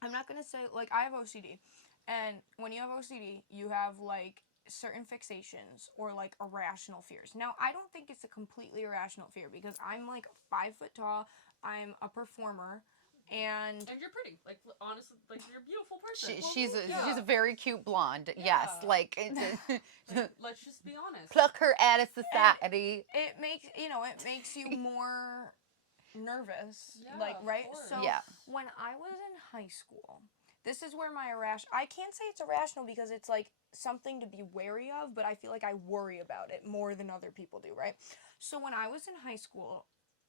I'm not gonna say, like, I have OCD, and when you have OCD, you have, like, certain fixations or, like, irrational fears. Now, I don't think it's a completely irrational fear because I'm, like, 5 foot tall. I'm a performer. And you're pretty. Like, honestly, like, you're a beautiful person. She's a very cute blonde. Yes, Yeah. like, Like, let's just be honest. pluck her out of society. it makes you more nervous. Yeah, like, of right? course. So Yeah. when I was in high school, this is where my I can't say it's irrational because it's like something to be wary of, but I feel like I worry about it more than other people do, right? So when I was in high school,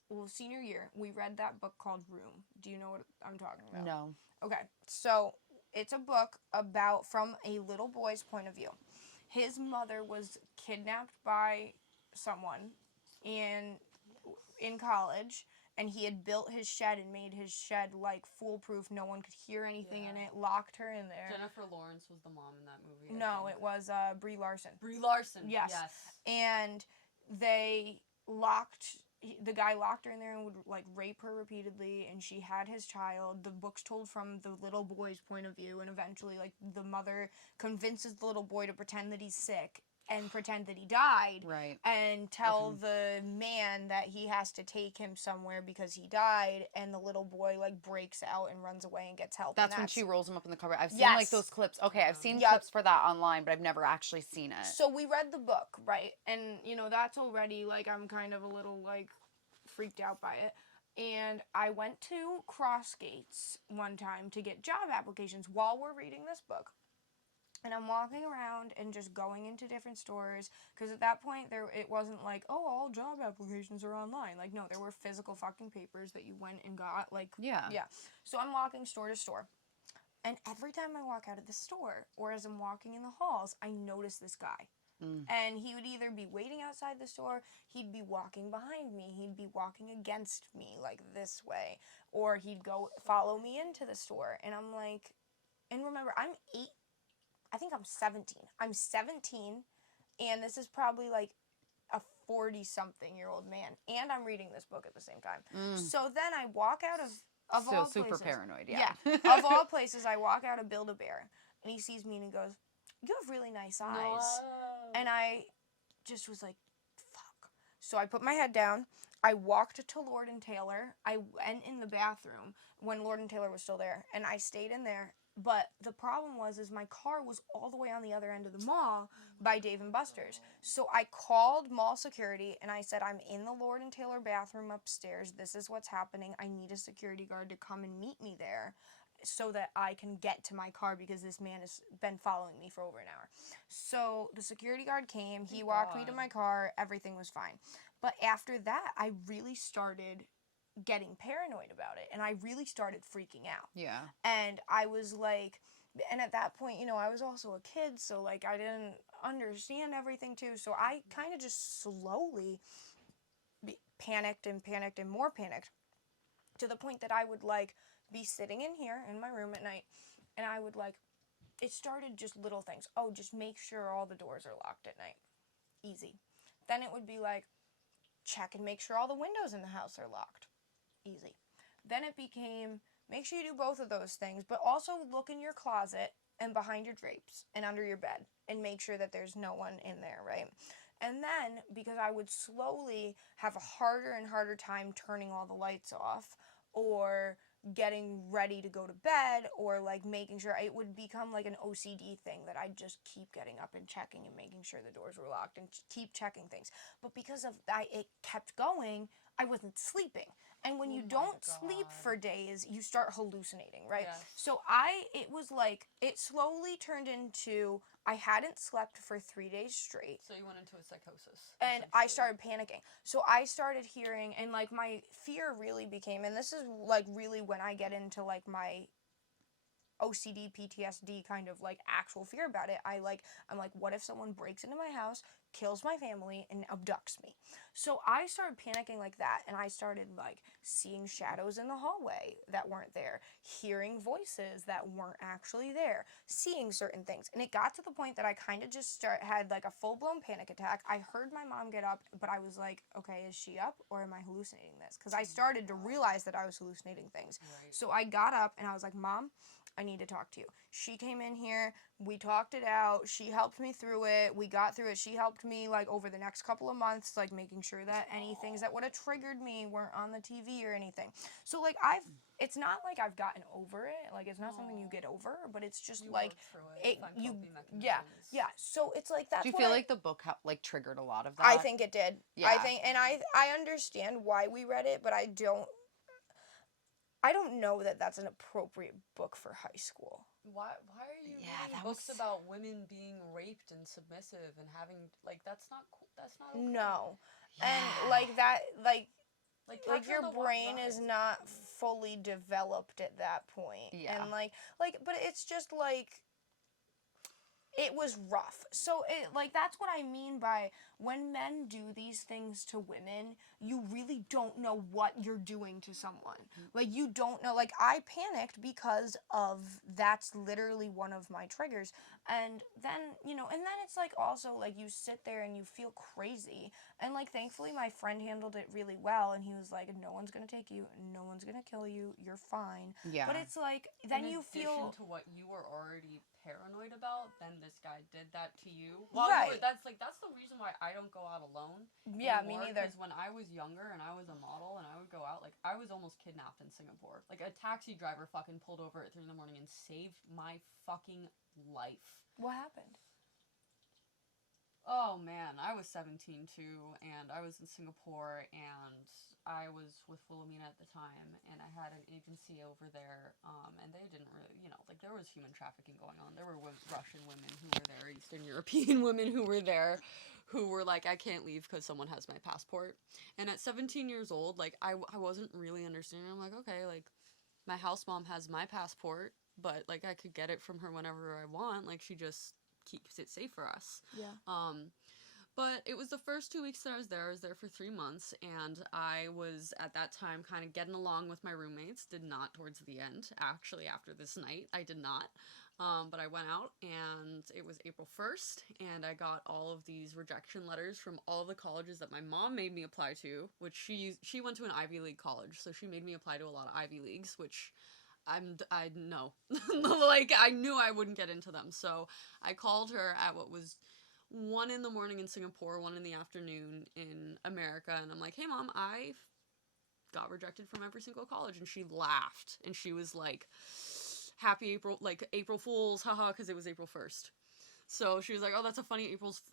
well, senior year, we read that book called Room. Do you know what I'm talking about? No. Okay, so it's a book about from a little boy's point of view. His mother was kidnapped by someone in college, and he had built his shed and made his shed, like, foolproof. No one could hear anything in it, locked her in there. Jennifer Lawrence was the mom in that movie. No, it was Brie Larson. Brie Larson. Yes. And the guy locked her in there and would, like, rape her repeatedly, and she had his child. The book's told from the little boy's point of view, and eventually, like, the mother convinces the little boy to pretend that he's sick and pretend that he died. Right. And tell the man that he has to take him somewhere because he died, and the little boy, like, breaks out and runs away and gets help. That's when she rolls him up in the cover. I've seen, Yes. like, those clips. Okay, I've seen Yep. clips for that online, but I've never actually seen it. So we read the book, right? And, you know, that's already, like, I'm kind of a little, like, freaked out by it. And I went to Crossgates one time to get job applications while we're reading this book. And I'm walking around and just going into different stores, because at that point it wasn't like, oh, all job applications are online. Like, no, there were physical fucking papers that you went and got. Like, Yeah. So I'm walking store to store, and every time I walk out of the store or as I'm walking in the halls, I notice this guy. And he would either be waiting outside the store, he'd be walking behind me, he'd be walking against me, like, this way, or he'd go follow me into the store. And I'm like, and remember, I'm 17. I'm 17, and this is probably, like, a 40-something-year-old man, and I'm reading this book at the same time. So then I walk out of Of Still all super places, paranoid, yeah. of all places, I walk out of Build-A-Bear, and he sees me and he goes, "You have really nice eyes." No. And I just was like, fuck. So I put my head down. I walked to Lord and Taylor. I went in the bathroom when Lord and Taylor was still there, and I stayed in there. But the problem is my car was all the way on the other end of the mall by Dave and Buster's. So I called mall security and I said, "I'm in the Lord and Taylor bathroom upstairs. This is what's happening. I need a security guard to come and meet me there so that I can get to my car because this man has been following me for over an hour." So the security guard came. He walked me to my car. Everything was fine. But after that, I really started getting paranoid about it, and I really started freaking out. Yeah. And I was like, and at that point, I was also a kid, so like I didn't understand everything too. So I kind of just slowly panicked and panicked and more panicked to the point that I would like be sitting in here in my room at night, and I would like, it started just little things. Oh, just make sure all the doors are locked at night. Easy. Then it would be like, check and make sure all the windows in the house are locked. Easy. Then it became, make sure you do both of those things, but also look in your closet and behind your drapes and under your bed and make sure that there's no one in there, right? And then, because I would slowly have a harder and harder time turning all the lights off or getting ready to go to bed or like making sure, it would become like an OCD thing that I'd just keep getting up and checking and making sure the doors were locked and keep checking things. But because of that, it kept going, I wasn't sleeping. And when you don't sleep for days, you start hallucinating, right? Yes. So it was like, it slowly turned into, I hadn't slept for 3 days straight. So you went into a psychosis. And I started panicking. So I started hearing, and like my fear really became, and this is like really when I get into like my OCD, PTSD kind of like actual fear about it. I'm like, what if someone breaks into my house, kills my family, and abducts me? So I started panicking like that, and I started like seeing shadows in the hallway that weren't there, hearing voices that weren't actually there, seeing certain things. And it got to the point that I kind of just had like a full-blown panic attack. I heard my mom get up, but I was like, okay, is she up or am I hallucinating this? Because I started to realize that I was hallucinating things. Right. So I got up and I was like, "Mom, I need to talk to you." She came in here, we talked it out, she helped me through it, we got through it, she helped me like over the next couple of months, like making sure that any things that would have triggered me weren't on the TV or anything. So like it's not like I've gotten over it, like it's not something you get over, but it's just You like, work through it, find coping mechanisms. yeah, so it's like that's Do you what feel like the book like triggered a lot of that? I think it did. Yeah. I think, and I understand why we read it, but I don't know that that's an appropriate book for high school. Why are you Yeah, reading that books was- about women being raped and submissive and having like that's not cool. That's not okay. No. Yeah. And like that, like capture your the brain vibes. is not fully developed at that point. Yeah. And like but it's just like, it was rough. So it like, that's what I mean by when men do these things to women, you really don't know what you're doing to someone. Like you don't know, like I panicked because of, that's literally one of my triggers. And then, and then it's like also like you sit there and you feel crazy. And like thankfully my friend handled it really well and he was like, "No one's going to take you, no one's going to kill you, you're fine." Yeah. But it's like then In you feel addition to what you were already paranoid about, then this guy did that to you. Right. That's the reason why I don't go out alone. Yeah, me neither. Because when I was younger and I was a model and I would go out, like I was almost kidnapped in Singapore. Like a taxi driver fucking pulled over at 3 in the morning and saved my fucking life. What happened? Oh man, I was 17 too, and I was in Singapore, and I was with Wilhelmina at the time, and I had an agency over there, and they didn't really, like there was human trafficking going on. There were Russian women who were there, Eastern European women who were there, who were like, "I can't leave because someone has my passport." And at 17 years old, like I wasn't really understanding. I'm like, okay, like my house mom has my passport, but like I could get it from her whenever I want. Like she just keeps it safe for us. Yeah. But it was the first 2 weeks that I was there. I was there for 3 months, and I was at that time kind of getting along with my roommates. Did not towards the end. Actually, after this night, I did not. But I went out, and it was April 1st, and I got all of these rejection letters from all of the colleges that my mom made me apply to, which she went to an Ivy League college, so she made me apply to a lot of Ivy Leagues, which I know. Like, I knew I wouldn't get into them, so I called her at what was 1 in the morning in Singapore, 1 in the afternoon in America, and I'm like, hey mom, I got rejected from every single college, and she laughed, and she was like, happy April, like April Fools, haha, because it was April 1st. So she was like, oh, that's a funny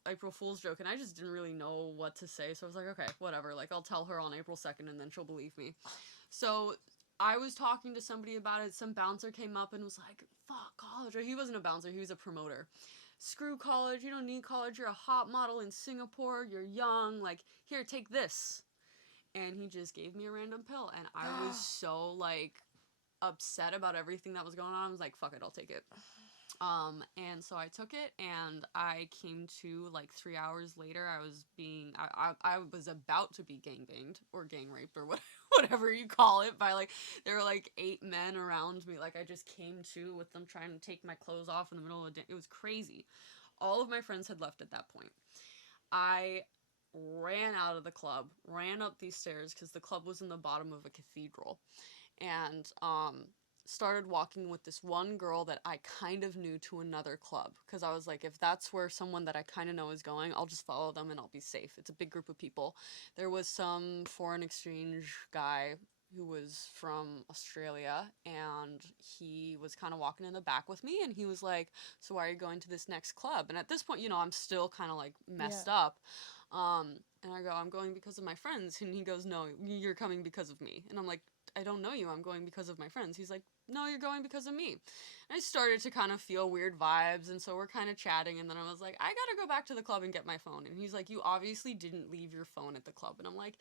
April Fool's joke, and I just didn't really know what to say, so I was like, okay, whatever, like, I'll tell her on April 2nd, and then she'll believe me. So I was talking to somebody about it, some bouncer came up and was like, fuck college, or he wasn't a bouncer, he was a promoter. Screw college, you don't need college, you're a hot model in Singapore, you're young, like, here, take this. And he just gave me a random pill, and I was so, like, upset about everything that was going on. I was like, fuck it, I'll take it. And so I took it, and I came to, like, 3 hours later, I was about to be gangbanged, or gang raped, or whatever you call it, by, like, there were, like, 8 men around me, like, I just came to with them trying to take my clothes off in the middle of the day. It was crazy. All of my friends had left at that point. I ran out of the club, ran up these stairs, because the club was in the bottom of a cathedral, and, started walking with this one girl that I kind of knew to another club, because I was like, if that's where someone that I kind of know is going, I'll just follow them and I'll be safe. It's a big group of people. There was some foreign exchange guy who was from Australia, and he was kind of walking in the back with me, and he was like, so why are you going to this next club? And at this point, you know, I'm still kind of like messed up. And I go, I'm going because of my friends. And he goes, no, you're coming because of me. And I'm like, I don't know you, I'm going because of my friends. He's like, no, you're going because of me. And I started to kind of feel weird vibes, and so we're kind of chatting, and then I was like, I gotta go back to the club and get my phone. And he's like, you obviously didn't leave your phone at the club. And I'm like,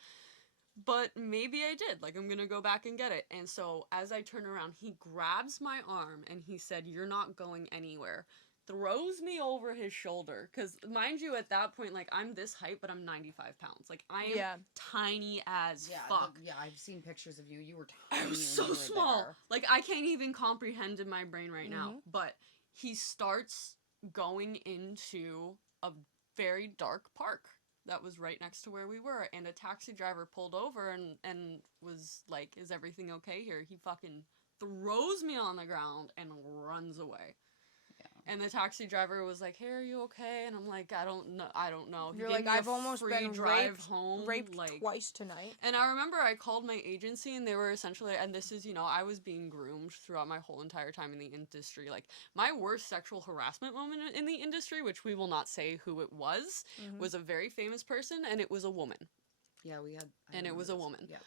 but maybe I did. Like, I'm gonna go back and get it. And so as I turn around, he grabs my arm, and he said, you're not going anywhere. Throws me over his shoulder, because mind you, at that point, like, I'm this height, but I'm 95 pounds. Like, I am tiny as fuck. I've seen pictures of you. You were I tiny. was so small. Like, I can't even comprehend in my brain right now. But he starts going into a very dark park that was right next to where we were, and a taxi driver pulled over and was like, is everything okay here? He fucking throws me on the ground and runs away. And the taxi driver was like, hey, are you okay? And I'm like, I don't know. You're like, I've almost been raped like, twice tonight. And I remember I called my agency, and they were essentially, and this is, you know, I was being groomed throughout my whole entire time in the industry. Like, my worst sexual harassment moment in the industry, which we will not say who it was a very famous person, and it was a woman. Yeah, we had. And it was a woman. Yeah.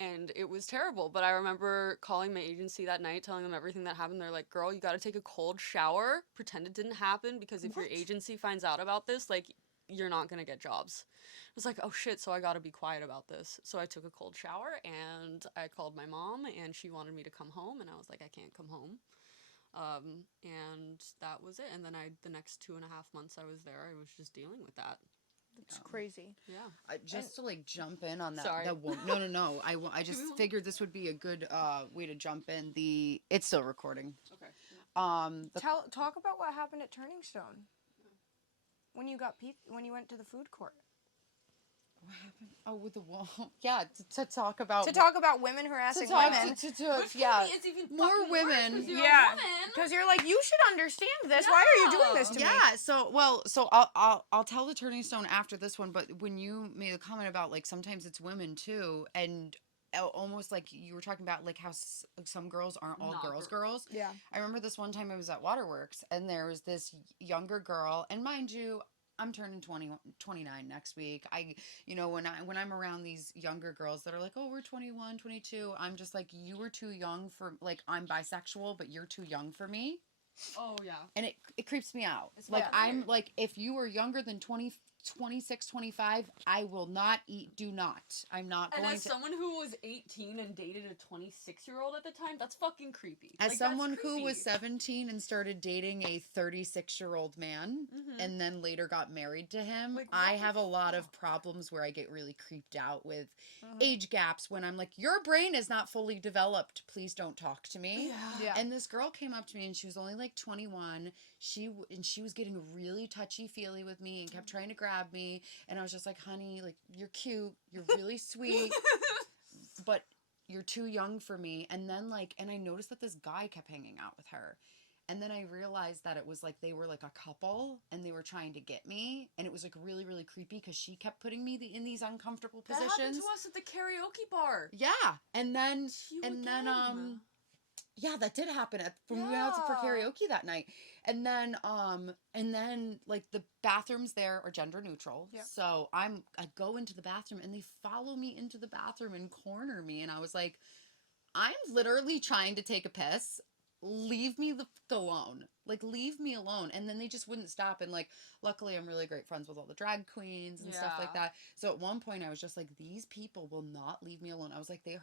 And it was terrible, but I remember calling my agency that night, telling them everything that happened. They're like, girl, you gotta take a cold shower, pretend it didn't happen, because if your agency finds out about this, like, you're not gonna get jobs. I was like, oh shit, so I gotta be quiet about this. So I took a cold shower, and I called my mom, and she wanted me to come home, and I was like, I can't come home. And that was it. And then the next 2.5 months I was there, I was just dealing with that. It's crazy. Yeah. Just to, like, jump in on that. Sorry. No. I just figured this would be a good way to jump in. It's still recording. Okay. Talk about what happened at Turning Stone. When you went to the food court. What happened? Oh, with the wall. Yeah, to talk about women harassing talk women. yeah, It's even more fucking women. Worse 'cause you're a Yeah, woman. because you're like, you should understand this. Why are you doing this to me? Yeah, so I'll tell the Turning Stone after this one, but when you made a comment about, like, sometimes it's women too, and almost like you were talking about, like, how some girls aren't all girls. Yeah. I remember this one time I was at Waterworks, and there was this younger girl, and mind you, I'm turning 29 next week. When I'm around these younger girls that are like, oh, we're 21, 22, I'm just like, you were too young for, like, I'm bisexual, but you're too young for me. Oh, yeah. And it creeps me out. It's like, weird. I'm like, if you were younger than 20, 26, 25, I will not eat. Do not. I'm not And going as to. someone who was 18 and dated a 26-year-old at the time, that's fucking creepy. As Like, someone that's who was creepy. 17 and started dating a 36-year-old man and then later got married to him, Like, I what the have a lot of fuck? problems where I get really creeped out with age gaps when I'm like, your brain is not fully developed. Please don't talk to me. Yeah. And this girl came up to me and she was only like 21. She was getting really touchy-feely with me and kept trying to grab me. And I was just like, honey, like, you're cute. You're really sweet. But you're too young for me. And then and I noticed that this guy kept hanging out with her. And then I realized that it was like they were like a couple and they were trying to get me. And it was like really, really creepy because she kept putting me in these uncomfortable That positions. happened to us at the karaoke bar. Yeah. And then, You and then, again. yeah, that did happen when we went out for Yeah. karaoke that night. And then like the bathrooms there are gender neutral. Yeah. So I go into the bathroom and they follow me into the bathroom and corner me. And I was like, I'm literally trying to take a piss. Leave me the fuck alone. Like, leave me alone. And then they just wouldn't stop. And like, luckily I'm really great friends with all the drag queens and stuff like Yeah. that. So at one point I was just like, these people will not leave me alone. I was like, they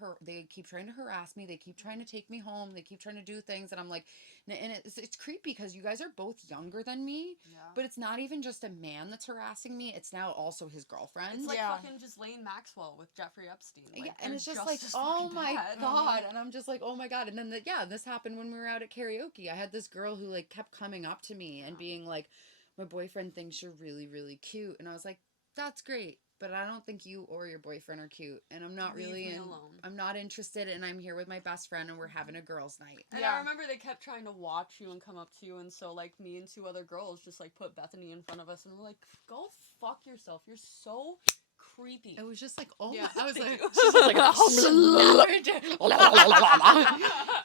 keep trying to harass me. They keep trying to take me home. They keep trying to do things. And I'm like, and it's creepy because you guys are both younger than me, Yeah. but it's not even just a man that's harassing me. It's now also his girlfriend. It's like Yeah. fucking Ghislaine Maxwell with Jeffrey Epstein. Like, Yeah, and they're it's just like, as oh fucking my bad. god, and I'm just like, oh my god, and then this happened when we were out at karaoke. I had this girl who like kept coming up to me and being like, my boyfriend thinks you're really, really cute, and I was like, that's great, but I don't think you or your boyfriend are cute, and I'm not Leave me alone. I'm not interested, and I'm here with my best friend, and we're having a girls' night. And Yeah. I remember they kept trying to watch you and come up to you, and so like me and two other girls just like put Bethany in front of us, and we're like, go fuck yourself. You're so creepy. It was just like, oh Yeah, my, I was thank like, you. she's like,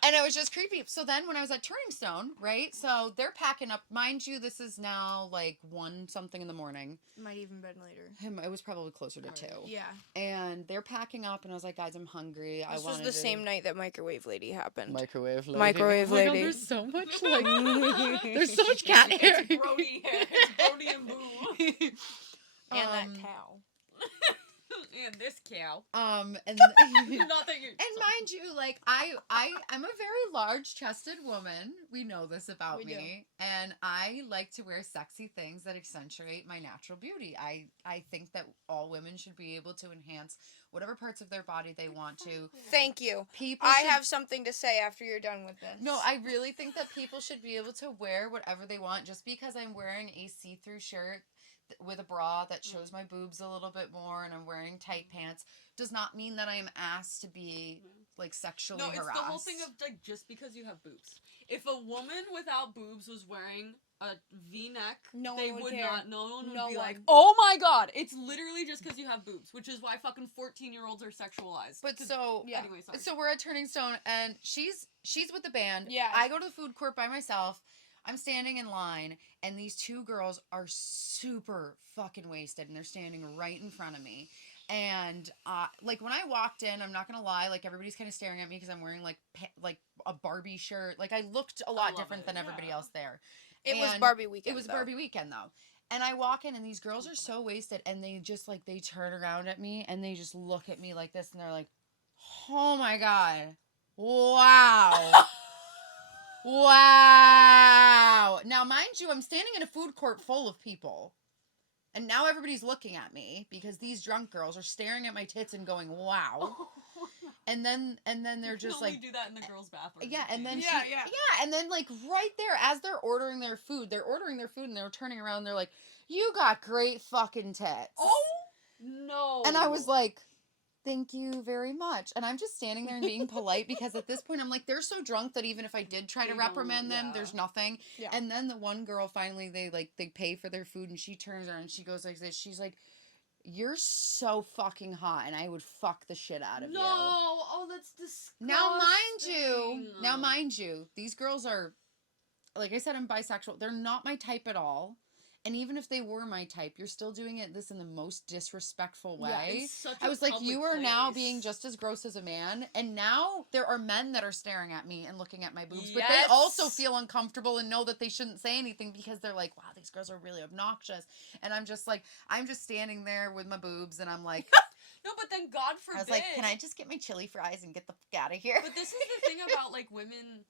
and it was just creepy. So then when I was at Turning Stone, right? So they're packing up. Mind you, this is now like 1 something in the morning. Might even been later. It was probably closer to 2. Yeah. And they're packing up, and I was like, guys, I'm hungry. This was the same night that Microwave Lady happened. Microwave lady. Microwave Oh my God, lady. there's so much like there's so much cat hair. It's Brody hair. It's Brody and Boo. And that cow. And this cow. And Not that you're. And mind you, like I'm a very large-chested woman. We know this about We me, and I like to wear sexy things that accentuate my natural beauty. I think that all women should be able to enhance whatever parts of their body they want to. Thank you. People, I should- have something to say after you're done with this. No, I really think that people should be able to wear whatever they want. Just because I'm wearing a see-through shirt with a bra that shows my boobs a little bit more and I'm wearing tight pants does not mean that I am asked to be like sexually No, it's harassed. the whole thing of like just because you have boobs. If a woman without boobs was wearing a V-neck, No they one would would care. not. No one would No be like, one. "Oh my god!" It's literally just because you have boobs, which is why fucking 14-year-olds are sexualized. But 'Cause- so Yeah. anyway, sorry. so we're at Turning Stone and she's with the band. Yeah. I go to the food court by myself. I'm standing in line and these 2 girls are super fucking wasted and they're standing right in front of me. And like when I walked in, I'm not gonna lie, like everybody's kind of staring at me because I'm wearing like a Barbie shirt. Like I looked a lot love different it, than everybody yeah. else there. It was And Barbie weekend. It was though. Barbie weekend though. And I walk in and these girls are so wasted and they just like they turn around at me and they just look at me like this and they're like, "Oh my god. Wow." Wow. Now, mind you, I'm standing in a food court full of people. And now everybody's looking at me because these drunk girls are staring at my tits and going, "Wow." And then they're You just can only like, do that in the girls' bathroom. yeah, and then Yeah, she, yeah. and then like right there as they're ordering their food and they're turning around, they're like, "You got great fucking tits." Oh no. And I was like, "Thank you very much." And I'm just standing there and being polite because at this point I'm like, they're so drunk that even if I did try to They reprimand don't- them, yeah. there's nothing. Yeah. And then the one girl finally they pay for their food and she turns around and she goes like this. She's like, "You're so fucking hot and I would fuck the shit out of no. you." Oh, that's disgusting. Now mind you, these girls are, like I said, I'm bisexual. They're not my type at all. And even if they were my type, you're still doing this in the most disrespectful way. Yeah, in such I a was like, public you are now place. being just as gross as a man. And now there are men that are staring at me and looking at my boobs. But Yes. they also feel uncomfortable and know that they shouldn't say anything because they're like, wow, these girls are really obnoxious. And I'm just like, I'm just standing there with my boobs and I'm like, No, but then God forbid. I was like, can I just get my chili fries and get the fuck out of here? But this is the thing about, like, women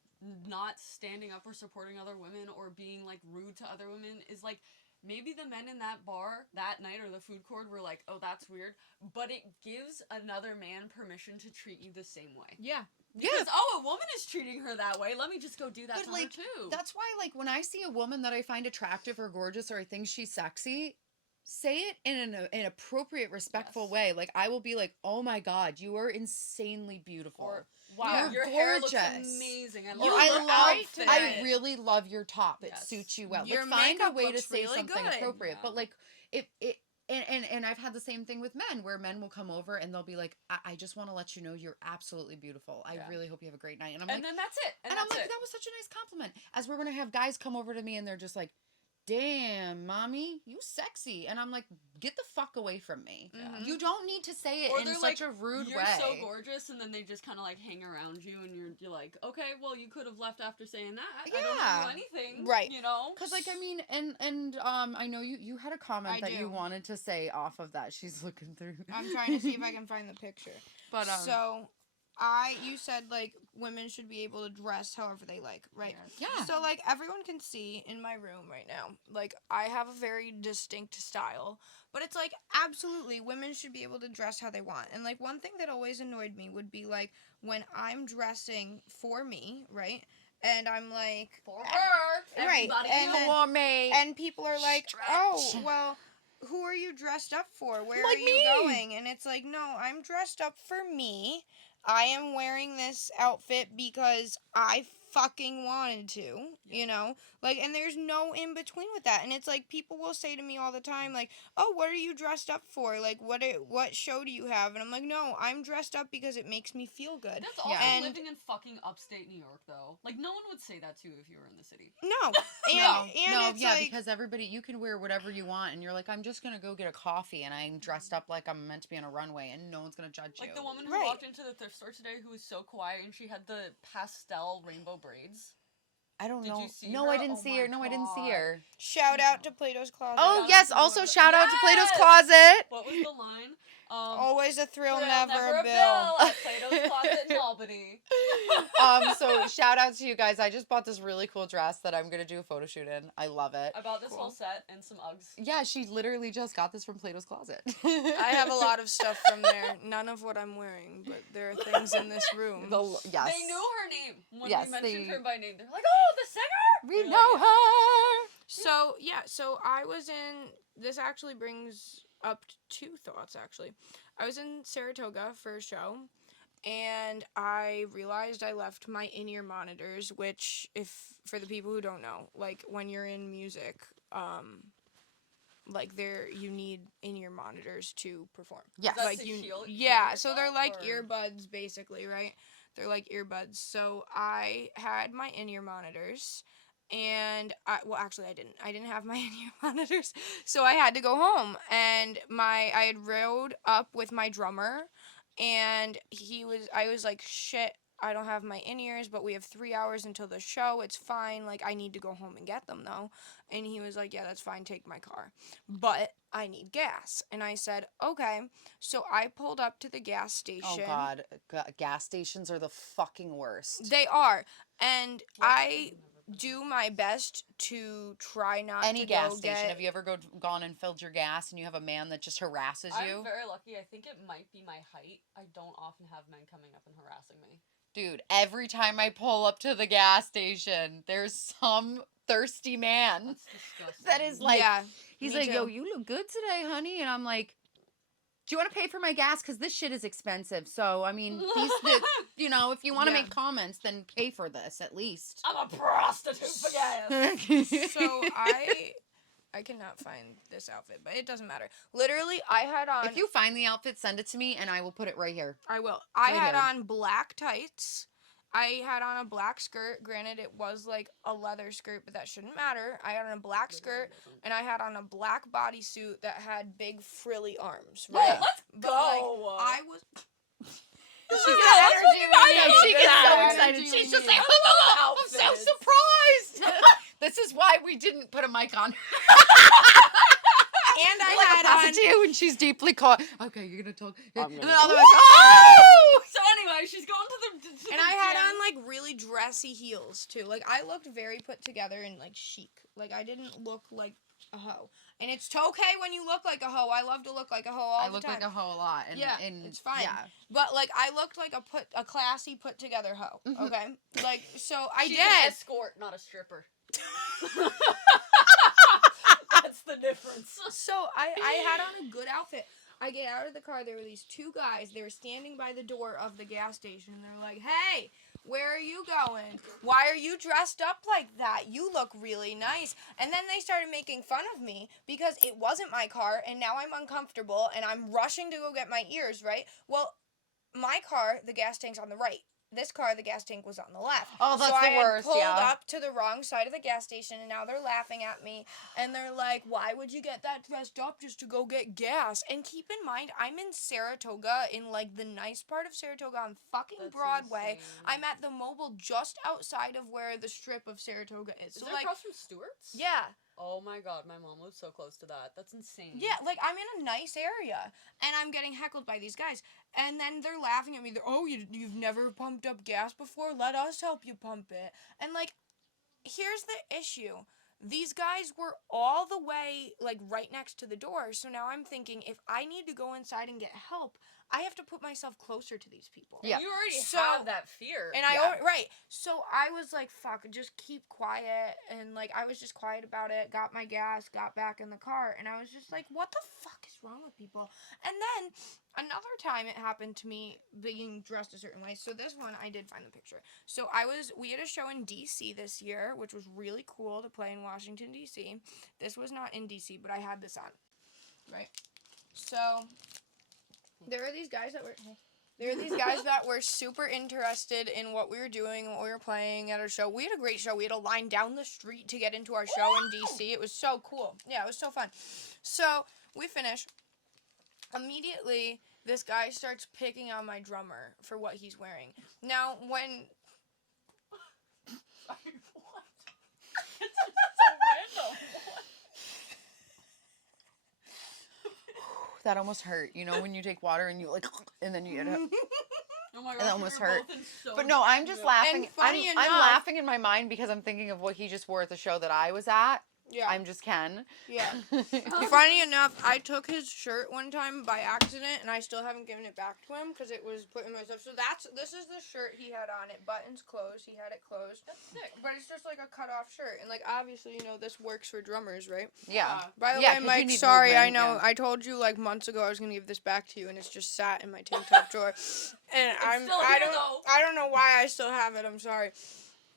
not standing up or supporting other women or being, like, rude to other women is, like, maybe the men in that bar that night or the food court were like, oh, that's weird. But it gives another man permission to treat you the same way. Yeah. Because, oh, a woman is treating her that way. Let me just go do that But, to like, her, too. that's why, like, when I see a woman that I find attractive or gorgeous or I think she's sexy, say it in an appropriate, respectful Yes. way. Like, I will be like, oh my God, you are insanely beautiful. Or, wow, You're your hair looks gorgeous. amazing. I Or, love I your love, outfit. I really love your top. It Yes. suits you well. Your Like, find a makeup way to looks say really something good. appropriate. Yeah. But, like, and I've had the same thing with men where men will come over and they'll be like, I just want to let you know you're absolutely beautiful. I Yeah. really hope you have a great night. And I'm And like, then that's it. And I'm that's like, it. that was such a nice compliment. As we're going to have guys come over to me and they're just like, damn, mommy, you sexy. And I'm like, get the fuck away from me. Mhm. You don't need to say it Or in they're such like, a rude you're way. so gorgeous, and then they just kind of like hang around you, and you're like, okay, well, you could have left after saying that. I don't Yeah. know anything, Right. You know, Cause like I mean, and I know you had a comment I that you do. wanted to say off of that. She's looking through. I'm trying to see if I can find the picture. But So, you said, like, women should be able to dress however they like, right? yeah. So, like, everyone can see in my room right now, like, I have a very distinct style. But it's, like, absolutely, women should be able to dress how they want. And, like, one thing that always annoyed me would be, like, when I'm dressing for me, right? And I'm, like... for her, Right, everybody and knows. then- Come on, mate. And people are like, Stretch. oh, well, who are you dressed up for? Where Like are you me. going? And it's like, no, I'm dressed up for me. I am wearing this outfit because I fucking wanted to, you know? Like, and there's no in between with that. And it's like, people will say to me all the time, like, oh, what are you dressed up for? Like, what show do you have? And I'm like, no, I'm dressed up because it makes me feel good. That's also And- living in fucking upstate New York, though. Like, no one would say that to you if you were in the city. No. And no, it's yeah, like, because everybody, you can wear whatever you want, and you're like, I'm just gonna go get a coffee, and I'm dressed up like I'm meant to be on a runway, and no one's gonna judge you. Like the woman who Right. walked into the thrift store today who was so quiet and she had the pastel rainbow braids. I don't Did know. you see No, her? I didn't Oh see my her. No, I didn't see God. her. shout out to Plato's Closet. Oh out yes, to also Plato's- shout out to Plato's Yes! Closet. What was the line? Always a thrill, Thrill, never a bill. at Plato's Closet in Albany. So shout out to you guys. I just bought this really cool dress that I'm gonna do a photo shoot in. I love it. I bought this Cool. whole set and some Uggs. Yeah, she literally just got this from Plato's Closet. I have a lot of stuff from there. None of what I'm wearing, but there are things in this room. Yes. They knew her name when Yes, we mentioned they- her by name. They're like, oh, the singer! We We're know like, her. So, yeah, so I was in, this actually brings up two thoughts, actually. I was in Saratoga for a show, and I realized I left my in-ear monitors, which, if, for the people who don't know, like, when you're in music, like, you need in-ear monitors to perform. Yes. That Like, to you, heal yeah, so they're yourself, like or- earbuds, basically, right? They're like earbuds. So I had my in-ear monitors, and actually I didn't have my in-ear monitors, so I had to go home, and I had rode up with my drummer, and I was like, shit, I don't have my in-ears, but we have 3 hours until the show, it's fine, like, I need to go home and get them, though, and he was like, yeah, that's fine, take my car, but I need gas, and I said, okay, so I pulled up to the gas station. Oh God, gas stations are the fucking worst. They are, and I do my best to try not Any to gas go station. get. Have you ever gone and filled your gas and you have a man that just harasses you? I'm very lucky. I think it might be my height. I don't often have men coming up and harassing me. Dude, every time I pull up to the gas station, there's some thirsty man That's disgusting. that is like, yeah, he's me like, yo, too. you look good today, honey. And I'm like, do you want to pay for my gas? Because this shit is expensive. So, I mean, you know, if you want to Yeah. make comments, then pay for this at least. I'm a prostitute for gas. So I cannot find this outfit, but it doesn't matter. Literally, I had on. If you find the outfit, send it to me and I will put it right here. I will. I Right had here. on black tights. I had on a black skirt. Granted, it was like a leather skirt, but that shouldn't matter. I had on a black skirt, and I had on a black bodysuit that had big frilly arms. Right? Yeah. Let's But go. I was. She Yeah, gets that's what you yeah, she gets so Yeah. excited. Energy She's we just like, needed. oh, I'm so surprised. This is why we didn't put a mic on. And I Like, had I'll pass on. it to you, and she's deeply caught. Okay, you're gonna talk. I'm And gonna then all the talk. way, oh! So anyway, she's going to the And I had gym. on like really dressy heels too. Like I looked very put together and like chic. Like I didn't look like a hoe. And it's okay when you look like a hoe. I love to look like a hoe all I the look time. like a hoe a lot. And, Yeah, and it's fine. Yeah. But like I looked like a classy put together hoe. Mhm. Okay? Like so I She's did. an escort, not a stripper. That's the difference. So I had on a good outfit. I get out of the car. There were these two guys. They were standing by the door of the gas station. They're like, "Hey, where are you going? Why are you dressed up like that? You look really nice." And then they started making fun of me because it wasn't my car, and now I'm uncomfortable, and I'm rushing to go get my ears, right? Well, my car, the gas tank's on the right. This car, the gas tank was on the left. Oh, that's so I the had worst, pulled yeah. up to the wrong side of the gas station, and now they're laughing at me. And they're like, "Why would you get that dressed up just to go get gas?" And keep in mind, I'm in Saratoga, in like the nice part of Saratoga on fucking That's Broadway. insane. I'm at the Mobile just outside of where the strip of Saratoga is. Is So it like, across from Stewart's? yeah. Oh my god, my mom lives so close to that. That's insane. Yeah, like I'm in a nice area, and I'm getting heckled by these guys, and then they're laughing at me. They're, "Oh, you've never pumped up gas before? Let us help you pump it." And like, here's the issue: these guys were all the way like right next to the door. So now I'm thinking, if I need to go inside and get help, I have to put myself closer to these people. Yeah. You already So- have that fear. And right. So I was like, fuck, just keep quiet. And like, I was just quiet about it, got my gas, got back in the car. And I was just like, what the fuck is wrong with people? And then another time it happened to me being dressed a certain way. So this one, I did find the picture. So we had a show in DC this year, which was really cool to play in Washington, DC. This was not in DC, but I had this on. Right. So there are these guys that were super interested in what we were doing, what we were playing at our show. We had a great show. We had a line down the street to get into our show in DC. It was so cool. Yeah, it was so fun. So we finish. Immediately, this guy starts picking on my drummer for what he's wearing. Now, when What? It's just so random. That almost hurt. You know when you take water and you like, and then you get it. Oh my It gosh, almost you're hurt. both in so But no, I'm just Yeah. laughing. And funny I'm enough- laughing in my mind because I'm thinking of what he just wore at the show that I was at. yeah, I'm just Ken. yeah. Funny enough, I took his shirt one time by accident, and I still haven't given it back to him because it was put in my stuff. So this is the shirt he had on. It buttons closed. He had it closed. That's sick. But it's just like a cut off shirt, and like obviously, this works for drummers, right? Yeah. By the Yeah, way, 'cause you Mike, need sorry, I movement, know yeah. I told you like months ago I was gonna give this back to you, and it's just sat in my tank top drawer, and still here, though. I don't know why I still have it. I'm sorry.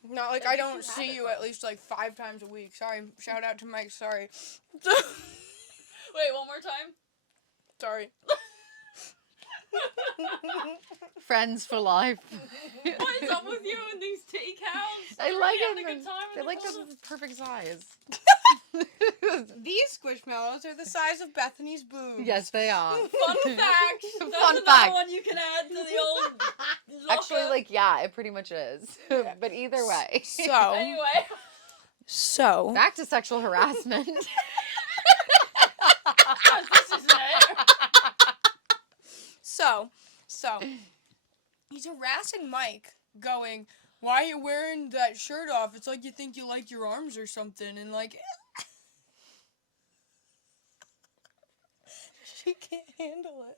Not like At I least don't you have see it, you though. at least like 5 times a week. Sorry. Shout out to Mike. Sorry. Wait, one more time. Sorry. Friends for life. What is up with you and these takeouts? I Are like we having it. a good time in They the like club? the perfect size. These Squishmallows are the size of Bethany's boobs. Yes, they are. Fun fact. That's Fun another fact. one you can add to the old. Actually, look-up. like, yeah, it pretty much is. But either way. So. Anyway. So. Back to sexual harassment. This is it. So. He's harassing Mike, going, "Why are you wearing that shirt off? It's like you think you like your arms or something." And like, she can't handle it.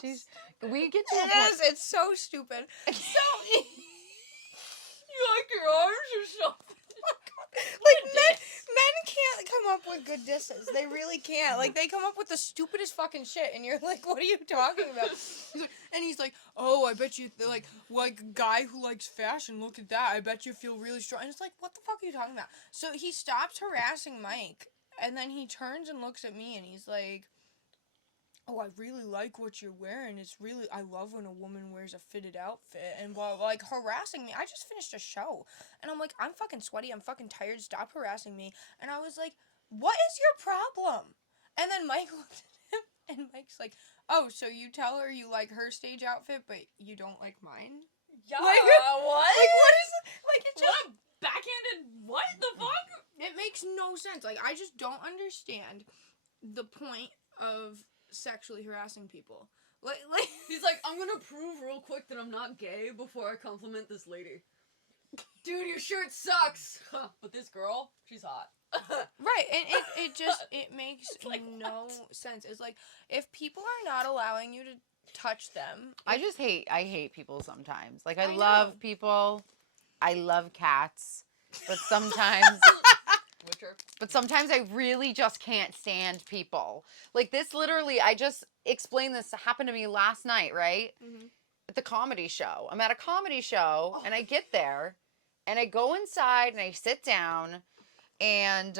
She's. We get to a It point. is. It's so stupid. So. You like your arms or something? Like men can't come up with good disses. They really can't. Like they come up with the stupidest fucking shit, and you're like, "What are you talking about?" And he's like, "Oh, I bet you like a guy who likes fashion. Look at that. I bet you feel really strong." And it's like, "What the fuck are you talking about?" So he stops harassing Mike, and then he turns and looks at me, and he's like, oh, I really like what you're wearing. I love when a woman wears a fitted outfit and blah, blah, like harassing me. I just finished a show and I'm like, I'm fucking sweaty. I'm fucking tired. Stop harassing me. And I was like, what is your problem? And then Mike looked at him and Mike's like, oh, so you tell her you like her stage outfit, but you don't like mine? Yeah, Like, what? Like, what is it? Like, it just, What a backhanded, what the fuck? it makes no sense. Like, I just don't understand the point of sexually harassing people. Like He's like, I'm gonna prove real quick that I'm not gay before I compliment this lady. Dude, your shirt sucks! But this girl, she's hot. right, and it makes like, no sense. It's like, if people are not allowing you to touch them, I hate people sometimes. Like, I I love know. people. I love cats. But sometimes Witcher. But sometimes I really just can't stand people. Like this literally, I just explained this happened to me last night, right? Mhm. At the comedy show. I'm at a comedy show and I get there and I go inside and I sit down and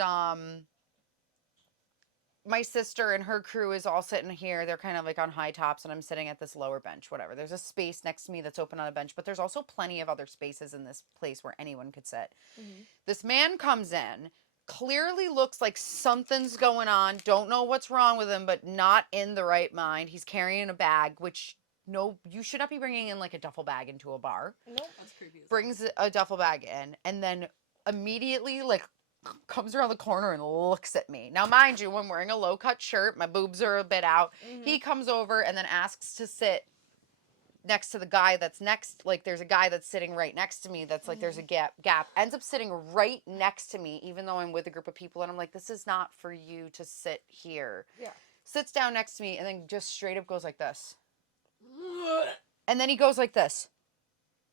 my sister and her crew is all sitting here. They're kind of like on high tops and I'm sitting at this lower bench, whatever. There's a space next to me that's open on a bench, but there's also plenty of other spaces in this place where anyone could sit. Mhm. This man comes in, clearly looks like something's going on, don't know what's wrong with him, but not in the right mind. He's carrying a bag, which no, you should not be bringing in like a duffel bag into a bar. Nope. That's creepy. Brings a duffel bag in and then immediately like comes around the corner and looks at me. Now, mind you, I'm wearing a low cut shirt, my boobs are a bit out. He comes over and then asks to sit next to the guy that's next, like there's a guy that's sitting right next to me that's like there's a gap, ends up sitting right next to me even though I'm with a group of people and I'm like, this is not for you to sit here. Yeah. Sits down next to me and then just straight up goes like this. And then he goes like this.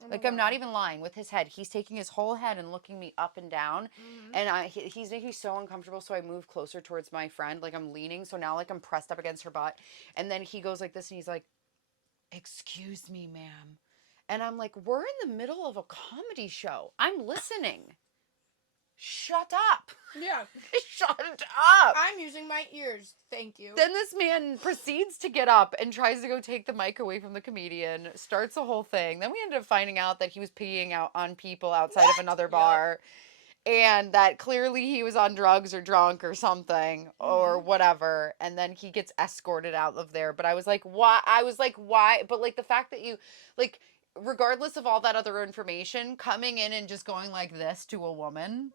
Like, I'm not even lying, with his head. He's taking his whole head and looking me up and down. And he's making me so uncomfortable, so I move closer towards my friend. Like, I'm leaning, so now, like, I'm pressed up against her butt. And then he goes like this, and he's like, excuse me, ma'am. And I'm like, we're in the middle of a comedy show. I'm listening. Shut up. Yeah. Shut up. I'm using my ears. Thank you. Then this man proceeds to get up and tries to go take the mic away from the comedian, starts the whole thing. Then we ended up finding out that he was peeing out on people outside of another bar. And that clearly he was on drugs or drunk or something or whatever. And then he gets escorted out of there. But I was like, why? Why? But like the fact that you, like, regardless of all that other information, coming in and just going like this to a woman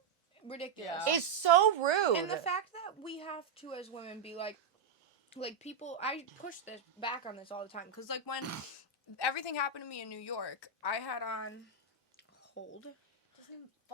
Ridiculous. Yeah. is so rude. And the fact that we have to, as women, be like people, I push this back on this all the time. Because, like, when everything happened to me in New York, I had on hold.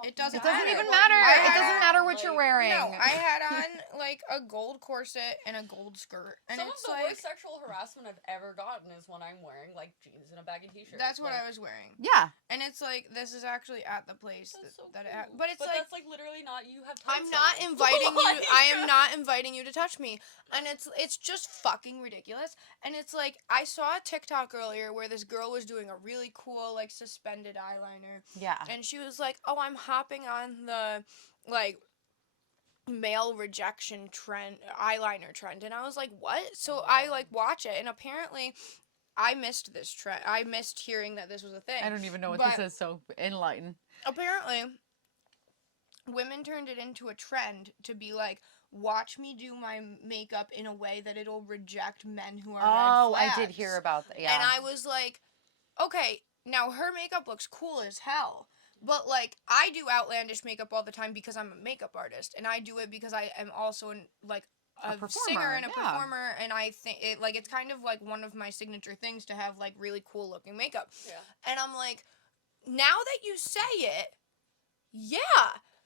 It doesn't It doesn't matter. even matter. I It had doesn't on, matter what you're wearing. No, I had on, like, a gold corset and a gold skirt. And Some of it's the like, worst sexual harassment I've ever gotten is when I'm wearing like jeans and a baggy t-shirt. that's what like, I was wearing. Yeah. And it's like, this is actually at the place That's so that it cool. happened. But it's like, that's like literally not you have tights I'm not on. inviting you. Like- I am not inviting you to touch me, and it's just fucking ridiculous. And it's like, I saw a TikTok earlier where this girl was doing a really cool like suspended eyeliner, Yeah. and she was like, "Oh, I'm hopping on the like male rejection trend, eyeliner trend," and I was like, "What?" So I like watch it, and apparently, I missed this trend. I missed hearing that this was a thing. I don't even know what But- this is, so enlighten. Apparently, women turned it into a trend to be like, watch me do my makeup in a way that it'll reject men who are Oh, red I did flags. hear about that. Yeah. And I was like, okay, now her makeup looks cool as hell. But, like, I do outlandish makeup all the time because I'm a makeup artist. And I do it because I am also, like, a performer, singer and a yeah. performer. And I think, it's kind of, like, one of my signature things to have, like, really cool-looking makeup. Yeah. And I'm like, now that you say it, yeah,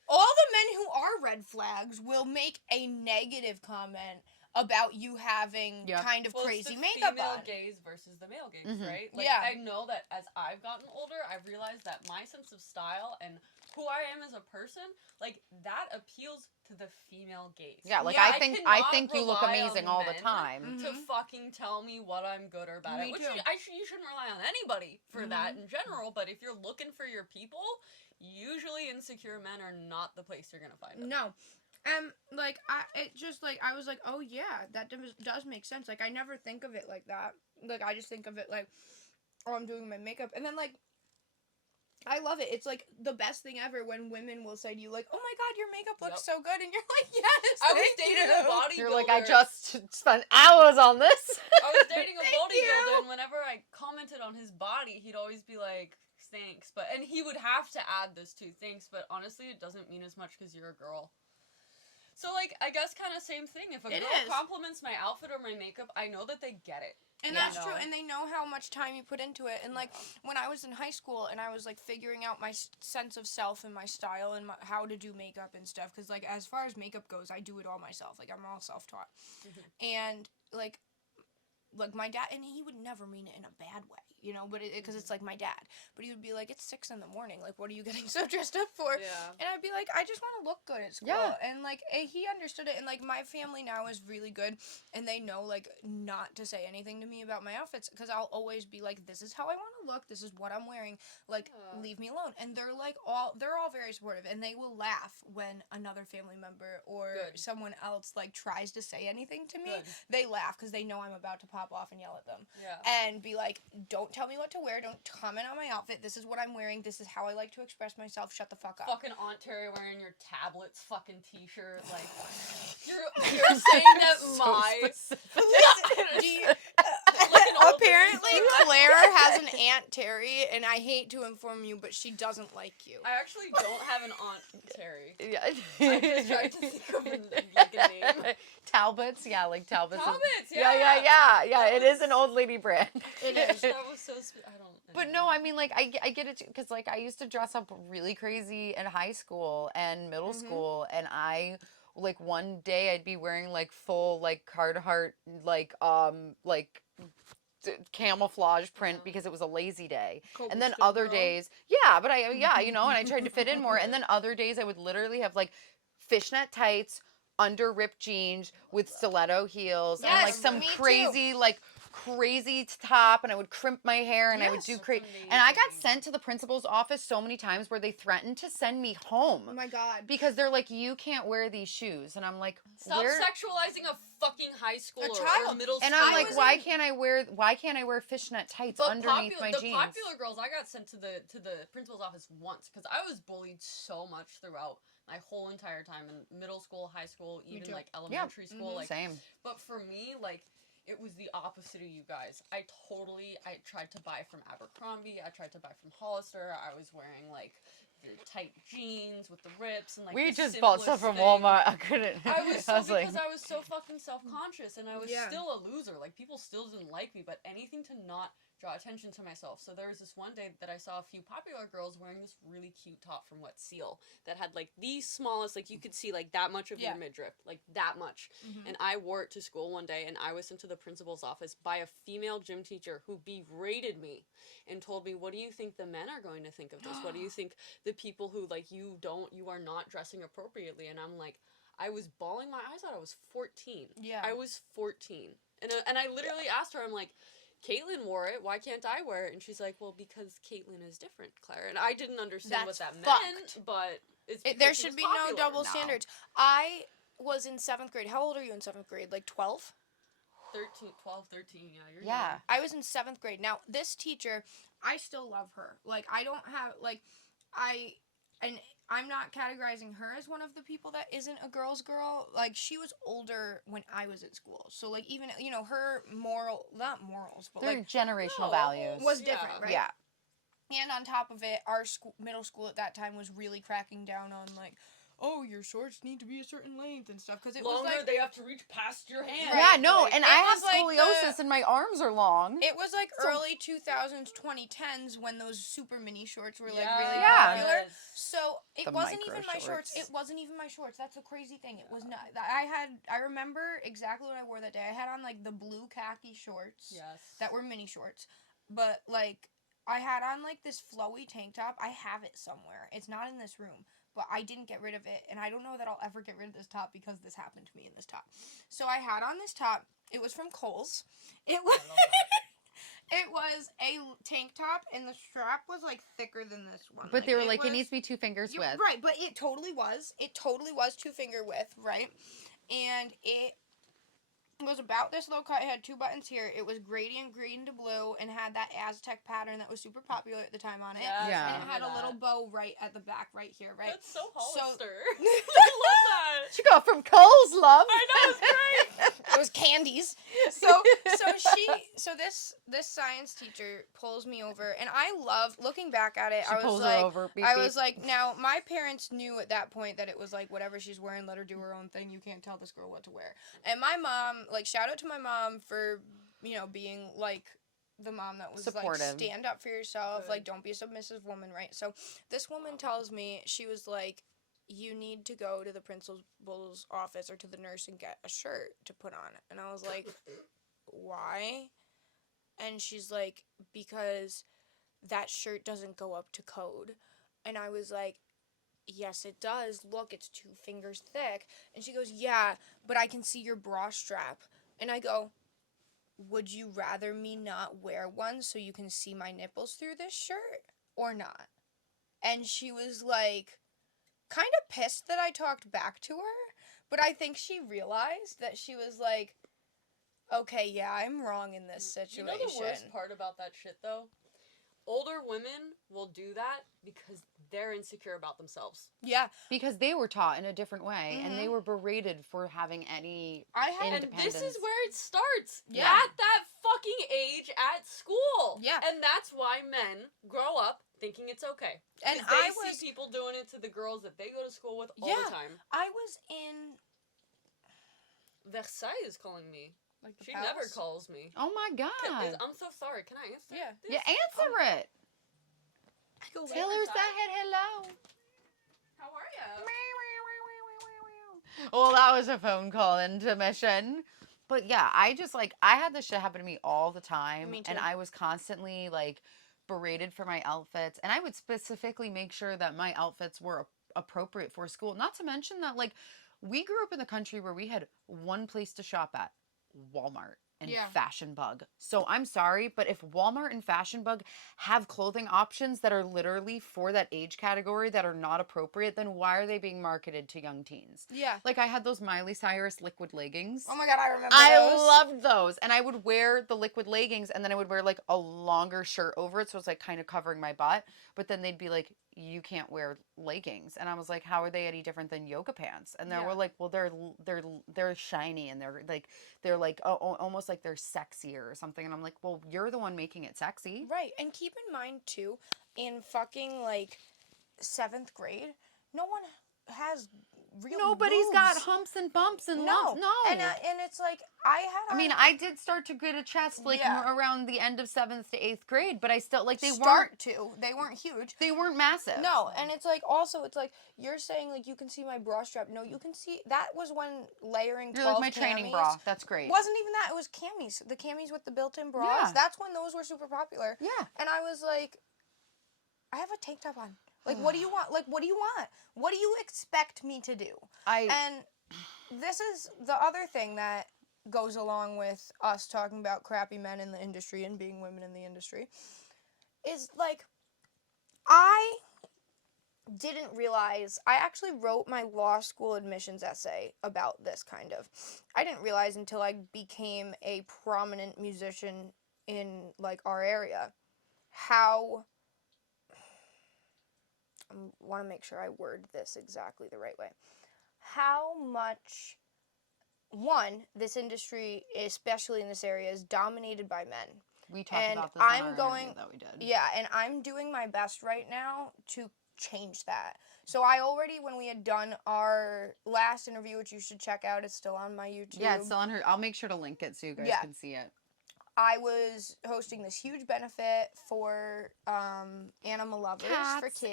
all the men who are red flags will make a negative comment about you having Yep. kind of Well, crazy it's the makeup female on. gaze versus the male gaze, Mhm. right? Like, Yeah. I know that as I've gotten older, I've realized that my sense of style and who I am as a person, like, that appeals to the female gaze. yeah, like Yeah, I I think cannot you look rely amazing on all the men time. to Mhm. fucking tell me what I'm good or bad Me at. Which too. you shouldn't rely on anybody for that in general, but if you're looking for your people, usually insecure men are not the place you're gonna find them. No. And like I was like, oh yeah, that does make sense. Like I never think of it like that. Like I just think of it like, oh, I'm doing my makeup, and then like I love it. It's like the best thing ever when women will say to you like, oh my god, your makeup looks so good, and you're like, yes. I was thank dating you. a bodybuilder. You're like, I just spent hours on this. I was dating a Thank bodybuilder, you. and whenever I commented on his body, he'd always be like, thanks. And he would have to add this too, thanks, but honestly, it doesn't mean as much because you're a girl. So, like, I guess kind of same thing. If a It girl is. compliments my outfit or my makeup, I know that they get it. And Yeah. that's true, and they know how much time you put into it. And like when I was in high school and I was like figuring out my sense of self and my style and how to do makeup and stuff, because like as far as makeup goes, I do it all myself. Like I'm all self-taught, and like my dad, and he would never mean it in a bad way, you know, but because it's like my dad, but he would be like, it's 6 a.m, like what are you getting so dressed up for? Yeah. And I'd be like, I just want to look good at school. Yeah. And like he understood it, and like my family now is really good, and they know like not to say anything to me about my outfits, because I'll always be like, this is how I want to look, this is what I'm wearing, like leave me alone. And they're all very supportive, and they will laugh when another family member or someone else like tries to say anything to me. They laugh because they know I'm about to pop off and yell at them. Yeah. And be like, don't tell me what to wear, don't comment on my outfit, this is what I'm wearing, this is how I like to express myself, shut the fuck up. Fucking Aunt Terry wearing your tablets fucking t-shirt, like, you're saying that my... Do you, Like an old apparently lady. Claire has an Aunt Terry, and I hate to inform you, but she doesn't like you. I actually don't have an Aunt Terry. Yeah. I just tried to think of like a name. Talbots, yeah, like Talbots. Talbots, Yeah. It is an old lady brand. It is. That was so sweet. I don't... But no, I mean, like, I get it, because, like, I used to dress up really crazy in high school and middle school, and like, one day I'd be wearing, like, full, like, Carhartt, like, camouflage print because it was a lazy day. And then other days, you know, and I tried to fit in more, and then other days I would literally have, like, fishnet tights, under ripped jeans with stiletto heels, and, like, some me too. crazy top, and I would crimp my hair, and I would do That's crazy. amazing. And I got sent to the principal's office so many times where they threatened to send me home Oh my god. because they're like, you can't wear these shoes, and I'm like, Stop where? sexualizing a fucking high schooler or child. middle schooler. And I'm like, was why can't I wear fishnet tights But underneath my the jeans? popular girls, I got sent to the principal's office once because I was bullied so much throughout my whole entire time in middle school, high school, even too. like elementary school. Like, Same. but for me, like, it was the opposite of you guys. I tried to buy from Abercrombie. I tried to buy from Hollister. I was wearing like your tight jeans with the rips and like We the just bought stuff simplest from thing. Walmart. I couldn't. I was like, I was so fucking self-conscious, and I was Yeah. still a loser. Like, people still didn't like me, but anything to not draw attention to myself. So there was this one day that I saw a few popular girls wearing this really cute top from Wet Seal that had like the smallest, like you could see like that much of your midriff, like that much. And I wore it to school one day, and I was sent to the principal's office by a female gym teacher who berated me and told me, what do you think the men are going to think of this? What do you think the people who like you are not dressing appropriately? And I'm like, I was bawling my eyes out. I was 14. Yeah. I was 14. And I literally asked her, I'm like, Caitlin wore it, why can't I wear it? And she's like, well, because Caitlin is different, Claire. And I didn't understand what That's that meant, fucked. but it's There because she should was be popular. no double No. standards. I was in 7th grade. How old are you in 7th grade? Like 12? 12, 13, yeah, you're yeah. young. I was in 7th grade. Now, this teacher, I still love her. Like, I don't have, like, I'm not categorizing her as one of the people that isn't a girl's girl. Like, she was older when I was at school. So, like, even, you know, her not morals, but, They're like, generational No. values. was different, right? Yeah. And on top of it, our middle school at that time was really cracking down on, like, oh, your shorts need to be a certain length and stuff. Because it Longer, was like, they have to reach past your hand. Right. Yeah, no, Like, and it I have was like scoliosis and my arms are long. it was like So- early 2000s, 2010s when those super mini shorts were like Yes. really Yeah. popular. So it The wasn't micro even my shorts. shorts. It wasn't even my shorts. That's a crazy thing. It was not. I remember exactly what I wore that day. I had on like the blue khaki shorts Yes. that were mini shorts, but like I had on like this flowy tank top. I have it somewhere. It's not in this room, but I didn't get rid of it, and I don't know that I'll ever get rid of this top because this happened to me in this top. So I had on this top. It was from Kohl's. It was. It was a tank top, and the strap was like thicker than this one. But they were like, was, it needs to be 2 fingers width. Right, but it totally was. It totally was 2-finger width, right? And it was about this low cut. It had 2 buttons here. It was gradient green to blue and had that Aztec pattern that was super popular at the time on it. Yes, Yeah. And it had a little bow right at the back, right here, right? That's so Hollister. So- I love that. She got from Kohl's, love. I know, it's great. It was candies. So this science teacher pulls me over, and I love looking back at it. She I was pulls like, her over. Beep, I beep. was like, now my parents knew at that point that it was like whatever she's wearing, let her do her own thing. You can't tell this girl what to wear. And my mom, like, shout out to my mom for being like the mom that was supportive. like, stand up for yourself, Good. like, don't be a submissive woman, right? So this woman tells me, she was like, you need to go to the principal's office or to the nurse and get a shirt to put on. And I was like, why? And she's like, because that shirt doesn't go up to code. And I was like, yes, it does. Look, it's 2 fingers thick. And she goes, yeah, but I can see your bra strap. And I go, would you rather me not wear one so you can see my nipples through this shirt or not? And she was like, kind of pissed that I talked back to her, but I think she realized that she was like, okay, yeah, I'm wrong in this situation. You know the worst part about that shit, though? Older women will do that because they're insecure about themselves. Yeah, Because they were taught in a different way, and Mhm. they were berated for having any I had And independence. this is where it starts. Yeah. At that fucking age at school. Yeah. And that's why men grow up thinking it's okay. And 'Cause they I was see people doing it to the girls that they go to school with all Yeah. the time. I was in Versailles is calling me. like the She palace. never calls me. Oh my God. I'm so sorry. Can I answer? Yeah. this? Yeah, answer it. I go, Tell her Versailles. said hello. How are you? Well, that was a phone call intermission. But yeah, I had this shit happen to me all the time. Me And too. I was constantly like berated for my outfits. And I would specifically make sure that my outfits were appropriate for school. Not to mention that, like, we grew up in the country where we had one place to shop at, Walmart and Yeah. Fashion Bug. So I'm sorry, but if Walmart and Fashion Bug have clothing options that are literally for that age category that are not appropriate, then why are they being marketed to young teens? Yeah. Like, I had those Miley Cyrus liquid leggings. Oh my God, I remember I those. loved those. And I would wear the liquid leggings and then I would wear like a longer shirt over it. So it's like kind of covering my butt. But then they'd be like, you can't wear leggings. And I was like, how are they any different than yoga pants? And they Yeah. were like, well, they're shiny and they're like almost like they're sexier or something. And I'm like, well, you're the one making it sexy. Right, and keep in mind too, in fucking like 7th grade, no one has real Nobody's got boobs. humps and bumps and No, lumps. No. and it's like I had. I mean, I did start to get a chest like Yeah. around the end of 7th to 8th grade, but I still like they weren't huge. they weren't massive. No, and it's like also it's like you're saying like you can see my bra strap. No, you can see that was when layering You're 12 like my training camis bra. That's great. wasn't even that. It was camis. The camis with the built-in bras. Yeah. That's when those were super popular. Yeah. And I was like, I have a tank top on. Like, what do you want? Like, what do you want? What do you expect me to do? And this is the other thing that goes along with us talking about crappy men in the industry and being women in the industry is like, I didn't realize, I actually wrote my law school admissions essay about this kind of. I didn't realize until I became a prominent musician in like our area how, I want to make sure I word this exactly the right way, how much, one, this industry, especially in this area, is dominated by men. We talked And about this in I'm our going- interview that we did. Yeah, and I'm doing my best right now to change that. So I already, when we had done our last interview, which you should check out, it's still on my YouTube. Yeah, it's still on her. I'll make sure to link it so you guys Yeah. can see it. I was hosting this huge benefit for animal lovers, for Cats kitties.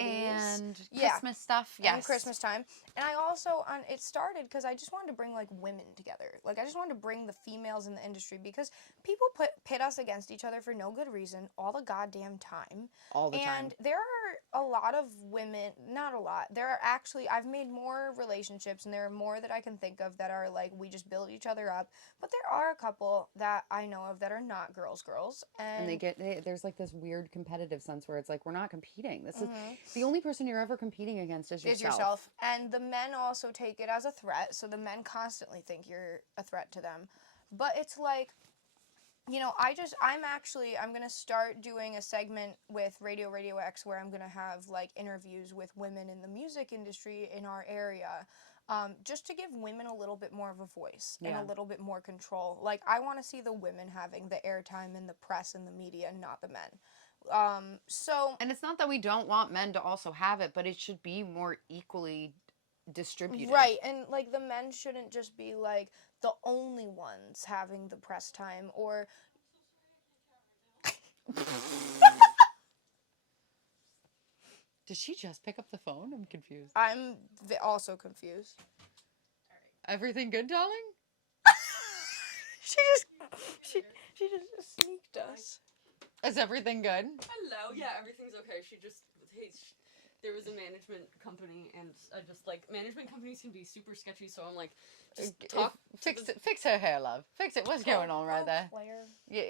and Yeah. Christmas stuff. Yes. And Christmas time. And I also, it started because I just wanted to bring, like, women together. Like, I just wanted to bring the females in the industry because people pit us against each other for no good reason all the goddamn time. All the time. And there are a lot of women, not a lot, there are actually, I've made more relationships, and there are more that I can think of that are like, we just build each other up, but there are a couple that I know of that are not girls, And there's like this weird competitive sense where it's like, we're not competing. This is the only person you're ever competing against is yourself. And the men also take it as a threat, so the men constantly think you're a threat to them. But it's like, you know, I'm going to start doing a segment with Radio X where I'm going to have, like, interviews with women in the music industry in our area, just to give women a little bit more of a voice and a little bit more control. Like, I want to see the women having the airtime in the press and the media, not the men. And it's not that we don't want men to also have it, but it should be more equally distributed. Right, and, like, the men shouldn't just be, like, the only ones having the press time, or... Did she just pick up the phone? I'm confused. I'm also confused. Everything good, darling? She just sneaked us. Is everything good? Hello. Yeah, everything's okay. There was a management company, and I just, like, management companies can be super sketchy, so I'm like, just talk. Fix her hair, love. Fix it. What's going on right there? Claire. Yeah.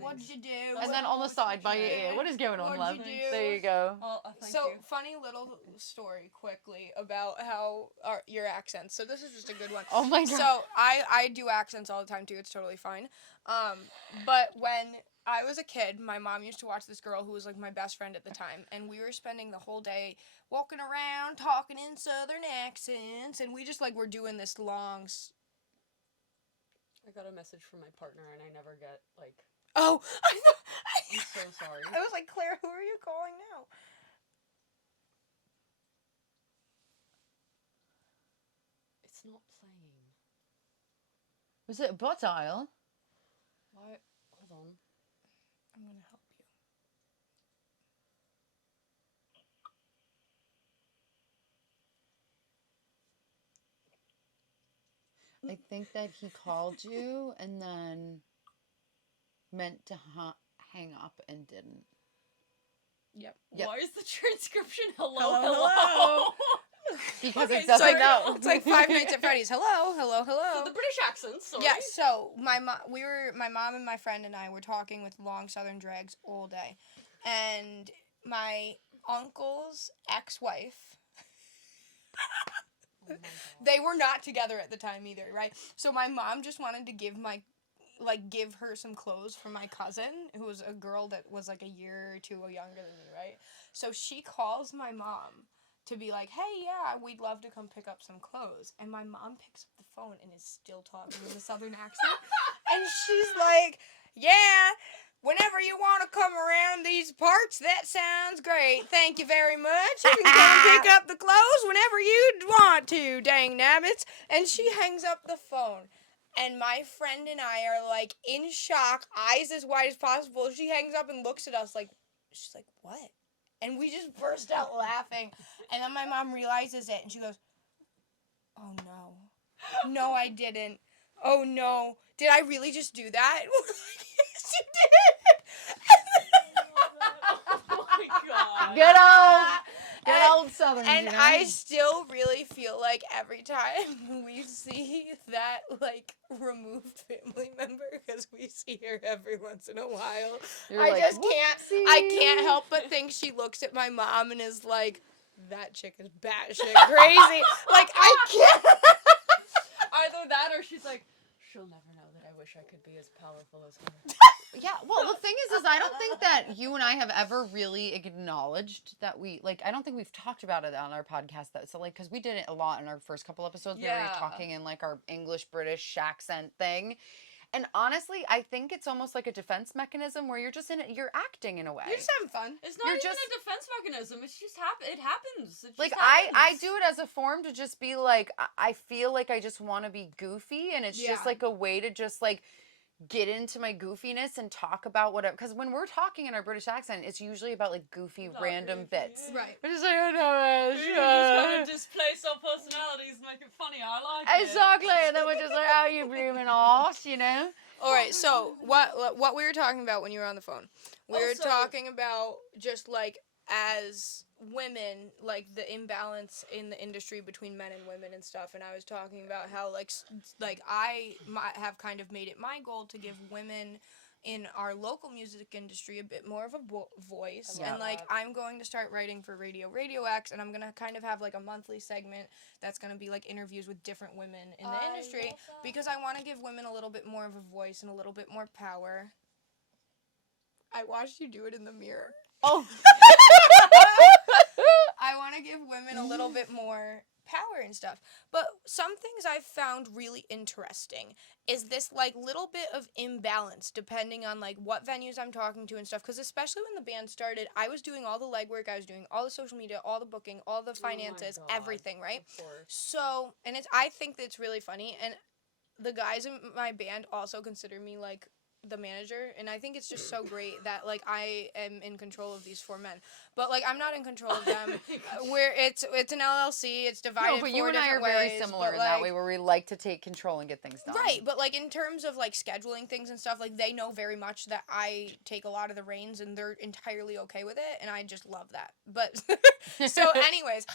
What'd you do? And then on the side by your ear. What is going on, love? What'd you do? There you go. Oh, thank So, you. funny little story quickly about how your accents. So, this is just a good one. Oh my God. So, I do accents all the time, too. It's totally fine. But when I was a kid, my mom used to watch this girl who was, like, my best friend at the time. And we were spending the whole day walking around, talking in southern accents. And we just, like, were doing this long... I got a message from my partner, and I never get, like... Oh! I'm so sorry. I was like, Claire, who are you calling now? It's not playing. Was it a bot dial? Why? Hold on. I'm going to help you. I think that he called you and then meant to hang up and didn't. Yep. Why is the transcription hello? Hello. Because Okay, it doesn't so know. It's like 5 Nights at Freddy's. Hello. So the British accent, sorry. Yeah, so my mom and my friend and I were talking with long southern drags all day. And my uncle's ex-wife, they were not together at the time either, right? So my mom just wanted to give her some clothes for my cousin, who was a girl that was like a year or two younger than me, right? So she calls my mom to be like, hey, yeah, we'd love to come pick up some clothes. And my mom picks up the phone and is still talking in a southern accent. And she's like, yeah, whenever you want to come around these parts, that sounds great. Thank you very much. You can come pick up the clothes whenever you want to, dang nabbits. And she hangs up the phone. And my friend and I are, like, in shock, eyes as wide as possible. She hangs up and looks at us like, she's like, what? And we just burst out laughing. And then my mom realizes it, and she goes, oh, no. No, I didn't. Oh, no. Did I really just do that? Yes, you did. Oh my god. Good old Southern. And you know? I still really feel like every time we see that, like, removed family member, because we see her every once in a while, You're like, I can't help but think she looks at my mom and is like, that chick is batshit crazy. Like, I can't. Either that or she's like, she'll never know that I wish I could be as powerful as her. Yeah, well, the thing is I don't think that you and I have ever really acknowledged that I don't think we've talked about it on our podcast. Because we did it a lot in our first couple episodes where we were talking in, like, our English-British accent thing. And honestly, I think it's almost like a defense mechanism where you're just you're acting in a way. You're just having fun. It's not even a defense mechanism. It's just it happens. It just like, happens. I do it as a form to just be like, I feel like I just want to be goofy, and it's just like a way to just, like, get into my goofiness and talk about whatever. Because when we're talking in our British accent, it's usually about, like, goofy random bits. Right. We're just like, oh no, We just kind of displace our personalities and make it funny. I like it. exactly. And then we're just like, oh, you blooming arse, you know? All right, so what we were talking about when you were on the phone? We were Also- talking about just, like, as women, like the imbalance in the industry between men and women and stuff, and I was talking about how have kind of made it my goal to give women in our local music industry a bit more of a voice. Yeah. And like I'm going to start writing for Radio X, and I'm gonna kind of have like a monthly segment that's gonna be like interviews with different women in the industry, because I want to give women a little bit more of a voice and a little bit more power. I watched you do it in the mirror. Oh. I want to give women a little bit more power and stuff. But some things I've found really interesting is this like little bit of imbalance depending on like what venues I'm talking to and stuff. Because especially when the band started, I was doing all the legwork, I was doing all the social media, all the booking, all the finances, everything, right? Of course. So, and I think it's really funny, and the guys in my band also consider me like the manager, and I think it's just so great that like I am in control of these 4 men, but like I'm not in control of them. Where it's an LLC, it's divided. No, but 4 you and I different are very ways, similar but, in that like, way, where we like to take control and get things done. right, but like in terms of like scheduling things and stuff, like they know very much that I take a lot of the reins, and they're entirely okay with it, and I just love that. But so anyways,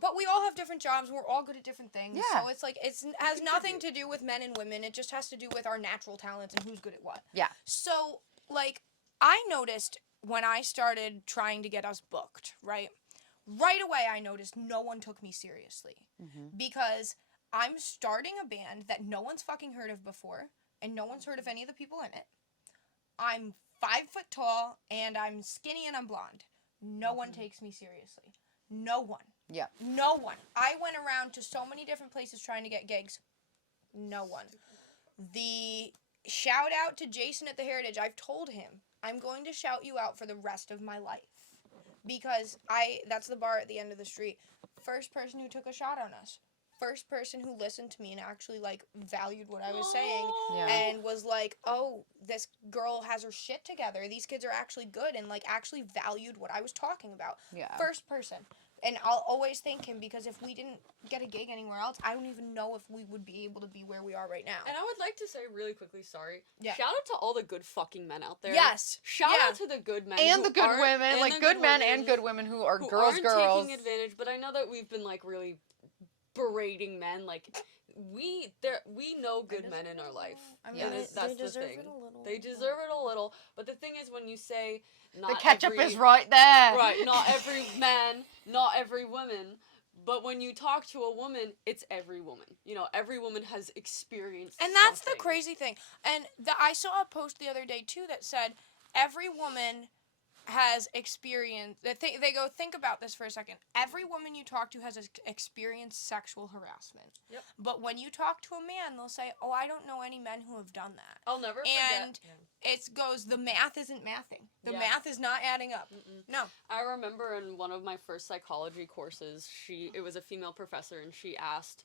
but we all have different jobs, we're all good at different things. Yeah. So it's like has nothing to do with men and women, it just has to do with our natural talents and who's good at what. Yeah. So like I noticed when I started trying to get us booked, right away I noticed no one took me seriously. Mm-hmm. Because I'm starting a band that no one's fucking heard of before, and no one's heard of any of the people in it. I'm 5 foot tall, and I'm skinny, and I'm blonde. No one takes me seriously. No one. Yeah. No one. I went around to so many different places trying to get gigs. No one. The shout out to Jason at the Heritage. I've told him I'm going to shout you out for the rest of my life, because that's the bar at the end of the street. First person who took a shot on us. First person who listened to me and actually like valued what I was saying, Yeah. and was like, oh, this girl has her shit together. These kids are actually good, and like actually valued what I was talking about. Yeah. First person. And I'll always thank him, because if we didn't get a gig anywhere else, I don't even know if we would be able to be where we are right now. And I would like to say really quickly, sorry. Yeah. Shout out to all the good fucking men out there. Yes. Shout Yeah. out to the good men. And who the good aren't- women, and like the good men women and good women who are who girls. aren't taking advantage, but I know that we've been like really berating men. Like we know good men in our life. I mean, Yeah. they That's the deserve thing. it a little. They deserve it a little, but the thing is, when you say not The ketchup every, is right there. right, not every man, not every woman. But when you talk to a woman, it's every woman. You know, every woman has experienced And that's something. the crazy thing. And I saw a post the other day too that said every woman has experienced. They go, think about this for a second. Every woman you talk to has experienced sexual harassment. Yep. But when you talk to a man, they'll say, "Oh, I don't know any men who have done that." I'll never And forget. it goes, the math isn't mathing. The Yeah. math is not adding up. Mm-mm. No. I remember in one of my first psychology courses, it was a female professor, and she asked,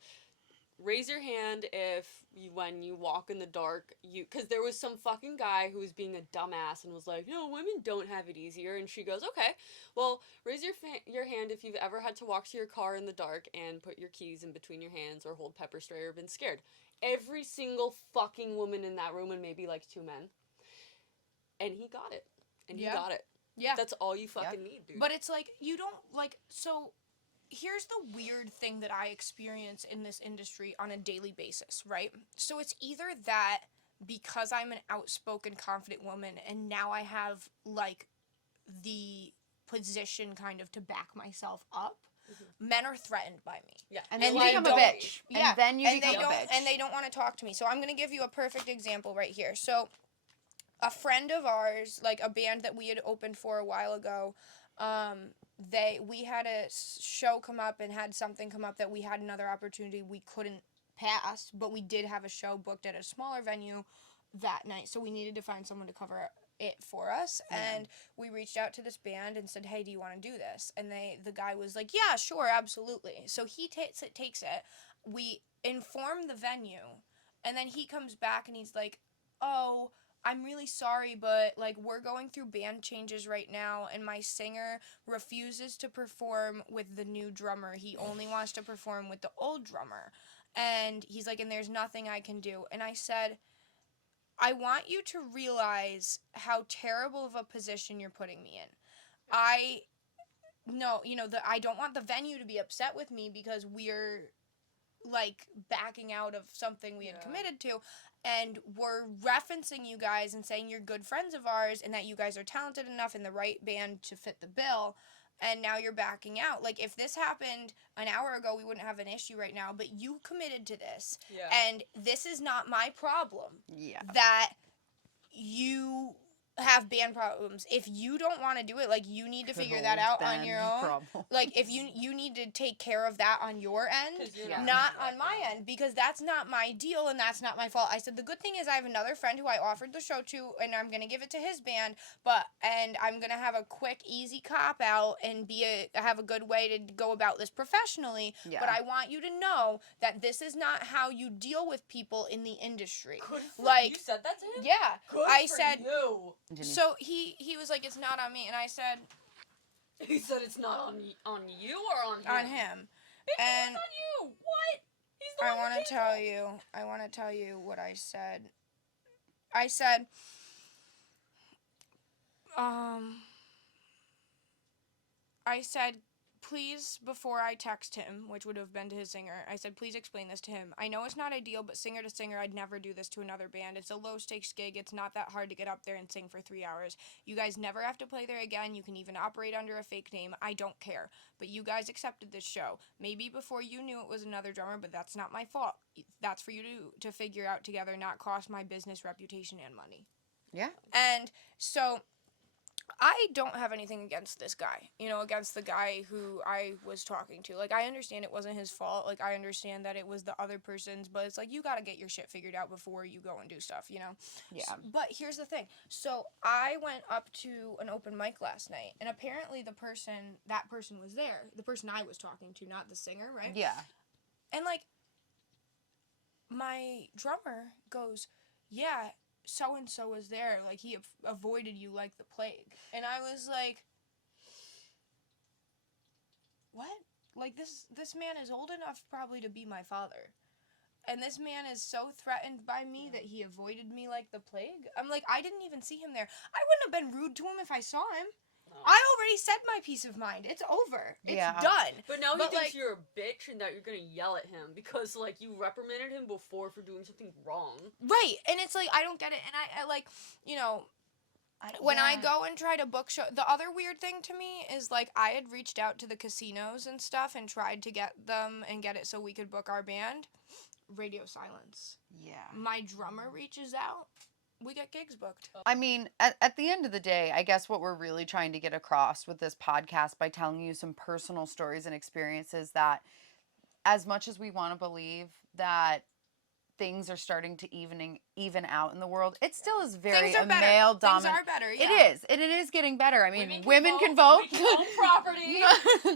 raise your hand if when you walk in the dark, because there was some fucking guy who was being a dumbass and was like, no, women don't have it easier, and she goes, okay, well, raise your hand if you've ever had to walk to your car in the dark and put your keys in between your hands or hold pepper spray or been scared. Every single fucking woman in that room, and maybe like 2 men. And he got it. And he Yeah. got it. Yeah. That's all you fucking need, dude. But it's like, you don't, like, so here's the weird thing that I experience in this industry on a daily basis, right? So it's either that because I'm an outspoken, confident woman, and now I have, like, the position kind of to back myself up, men are threatened by me. Yeah. And then And you they become a don't- bitch. Yeah, And then you and become a bitch. they don't want to talk to me. So I'm going to give you a perfect example right here. So a friend of ours, like a band that we had opened for a while ago, we had a show come up and had something come up that we had another opportunity we couldn't pass, but we did have a show booked at a smaller venue that night, so we needed to find someone to cover it for us. And we reached out to this band and said, hey, do you want to do this? And the guy was like, yeah, sure, absolutely. So he takes it, we inform the venue, and then he comes back and he's like, oh, I'm really sorry, but like we're going through band changes right now, and my singer refuses to perform with the new drummer. He only wants to perform with the old drummer. And he's like, and there's nothing I can do. And I said, I want you to realize how terrible of a position you're putting me in. I no, I don't want the venue to be upset with me because we're like backing out of something we had committed to, and we're referencing you guys and saying you're good friends of ours and that you guys are talented enough in the right band to fit the bill, and now you're backing out. Like, if this happened an hour ago, we wouldn't have an issue right now, but you committed to this, and this is not my problem that you have band problems. If you don't want to do it, like, you need to figure that out on your own. Problem. Like, if you need to take care of that on your end, Yeah. not on my end, because that's not my deal and that's not my fault. I said, the good thing is I have another friend who I offered the show to, and I'm going to give it to his band, and I'm going to have a quick, easy cop out and have a good way to go about this professionally. Yeah. But I want you to know that this is not how you deal with people in the industry. Good for Like, you said that to him? yeah. Good I for said, you. so he was like, it's not on me, and I said, He said it's not on you or on him? on him. And And it's on you. What? He's the I one want who to tell you what I said. I said, please, before I text him, which would have been to his singer, I said, please explain this to him. I know it's not ideal, but singer to singer, I'd never do this to another band. It's a low-stakes gig. It's not that hard to get up there and sing for 3 hours. You guys never have to play there again. You can even operate under a fake name. I don't care. But you guys accepted this show. Maybe before you knew it was another drummer, but that's not my fault. That's for you to figure out together, not cost my business, reputation, and money. Yeah. And so I don't have anything against this guy, against the guy who I was talking to. Like, I understand it wasn't his fault. Like, I understand that it was the other person's, but it's like, you got to get your shit figured out before you go and do stuff, Yeah. But here's the thing. So I went up to an open mic last night, and apparently that person was there. The person I was talking to, not the singer, right? Yeah. And, like, my drummer goes, yeah, so-and-so was there, like, he avoided you like the plague. And I was like, what? Like, this man is old enough probably to be my father. And this man is so threatened by me that he avoided me like the plague. I'm like, I didn't even see him there. I wouldn't have been rude to him if I saw him. No. I already said my peace of mind. It's over. It's done. But now he But, thinks like, you're a bitch and that you're gonna yell at him because, like, you reprimanded him before for doing something wrong. right. And it's like, I don't get it. And I like, when I go and try to book show, the other weird thing to me is, like, I had reached out to the casinos and stuff and tried to get them and get it so we could book our band. Radio silence. Yeah. My drummer reaches out. We get gigs booked. I mean, at the end of the day, I guess what we're really trying to get across with this podcast by telling you some personal stories and experiences that as much as we want to believe that things are starting to even out in the world, it still is very Things are better. male Things dominant. are better, yeah. It is. And it is getting better. I mean, women can We vote. can own property.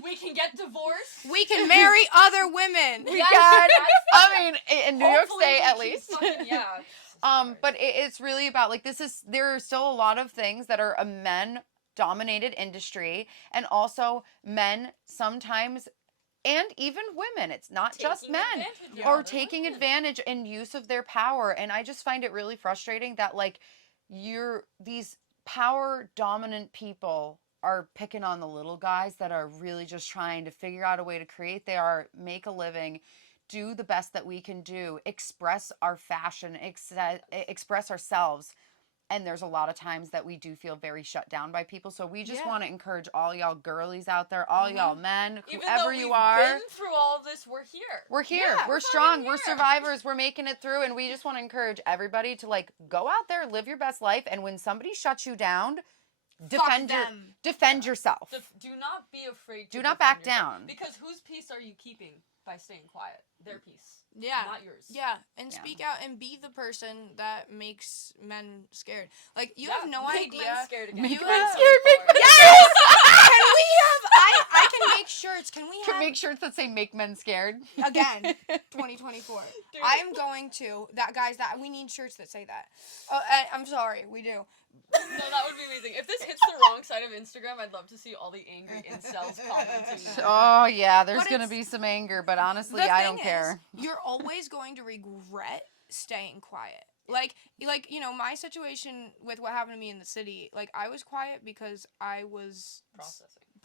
We can get divorced. We can marry other women. We Yes, can. that's- I mean, in New York Hopefully State we at can least. fucking- yeah. But it's really about, like, there are still a lot of things that are a men dominated industry, and also men sometimes, and even women. It's not just Taking men, advantage of or other taking women. advantage and use of their power. And I just find it really frustrating that, like, these power dominant people are picking on the little guys that are really just trying to figure out a way to make a living, do the best that we can do, express our fashion, express ourselves. And there's a lot of times that we do feel very shut down by people. So we just want to encourage all y'all girlies out there, all y'all men, Even whoever though you we've are. been through all of this, we're here. We're here. Yeah, we're strong. fucking We're here. survivors. We're making it through. And we just want to encourage everybody to, like, go out there, live your best life. And when somebody shuts you down, defend yourself. Do not be afraid to Do not defend back yourself. down. Because whose peace are you keeping by staying quiet? Their peace. Yeah. Not yours. Yeah, and Yeah. speak out and be the person that makes men scared. Like, you Yeah, have no make men idea. scared again. Make You men have- scared, make men Yes! Can we have, I can make shirts. Can we have, Make shirts that say "Make Men Scared." again, 2024. Dude. I am going to, we need shirts that say that. Oh, I'm sorry, we do. No, that would be amazing. If this hits the wrong side of Instagram, I'd love to see all the angry incels commenting. Oh yeah, there's But gonna it's- be some anger, but honestly, The I thing don't care. is, you're always going to regret staying quiet. Like, my situation with what happened to me in the city, like, I was quiet because I was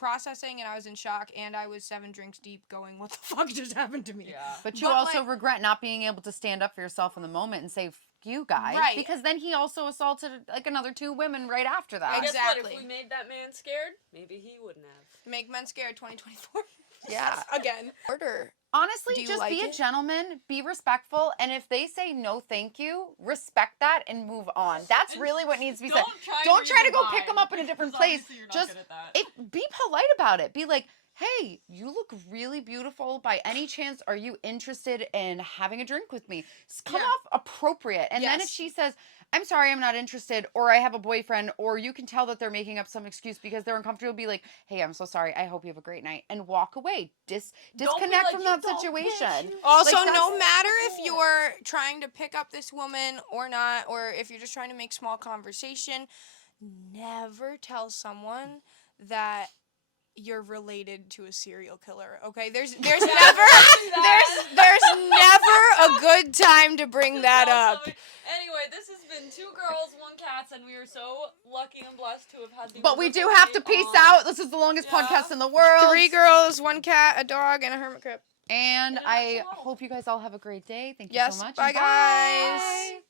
processing and I was in shock and I was 7 drinks deep going, what the fuck just happened to me? Yeah. But you But, also like- regret not being able to stand up for yourself in the moment and say, "F you, guy." Right. Because then he also assaulted like another 2 women right after that. And guess what? Exactly. If we made that man scared, maybe he wouldn't have. Make men scared 2024. Yeah. Again. Order. Honestly, Do you just like be a it? gentleman, be respectful, and if they say no thank you, respect that and move on. That's And really what needs to be said. Don't Don't try read to go the pick 'em vibe, up in a different because place. obviously you're not Just good at that. be polite about it. Be like, hey, you look really beautiful. By any chance, are you interested in having a drink with me? Come Yeah. off appropriate. And then if Yes. she says, I'm sorry, I'm not interested, or I have a boyfriend, or you can tell that they're making up some excuse because they're uncomfortable, be like, hey, I'm so sorry. I hope you have a great night. And walk away. Disconnect like, from "You that dumb situation. bitch." Also, Like, no that's- matter that's if the you're trying to pick up this woman or not, or if you're just trying to make small conversation, never tell someone that you're related to a serial killer. Okay, there's never a good time to bring that up. Anyway, this has been 2 girls, 1 cats, and we are so lucky and blessed to have had the But we do wonderful have to Cait peace on. out. This is the longest Yeah. podcast in the world. 3 girls, 1 cat, a dog, and a hermit crab. And And an I axolotl. hope you guys all have a great day. Thank you Yes, so much. bye, and guys. bye.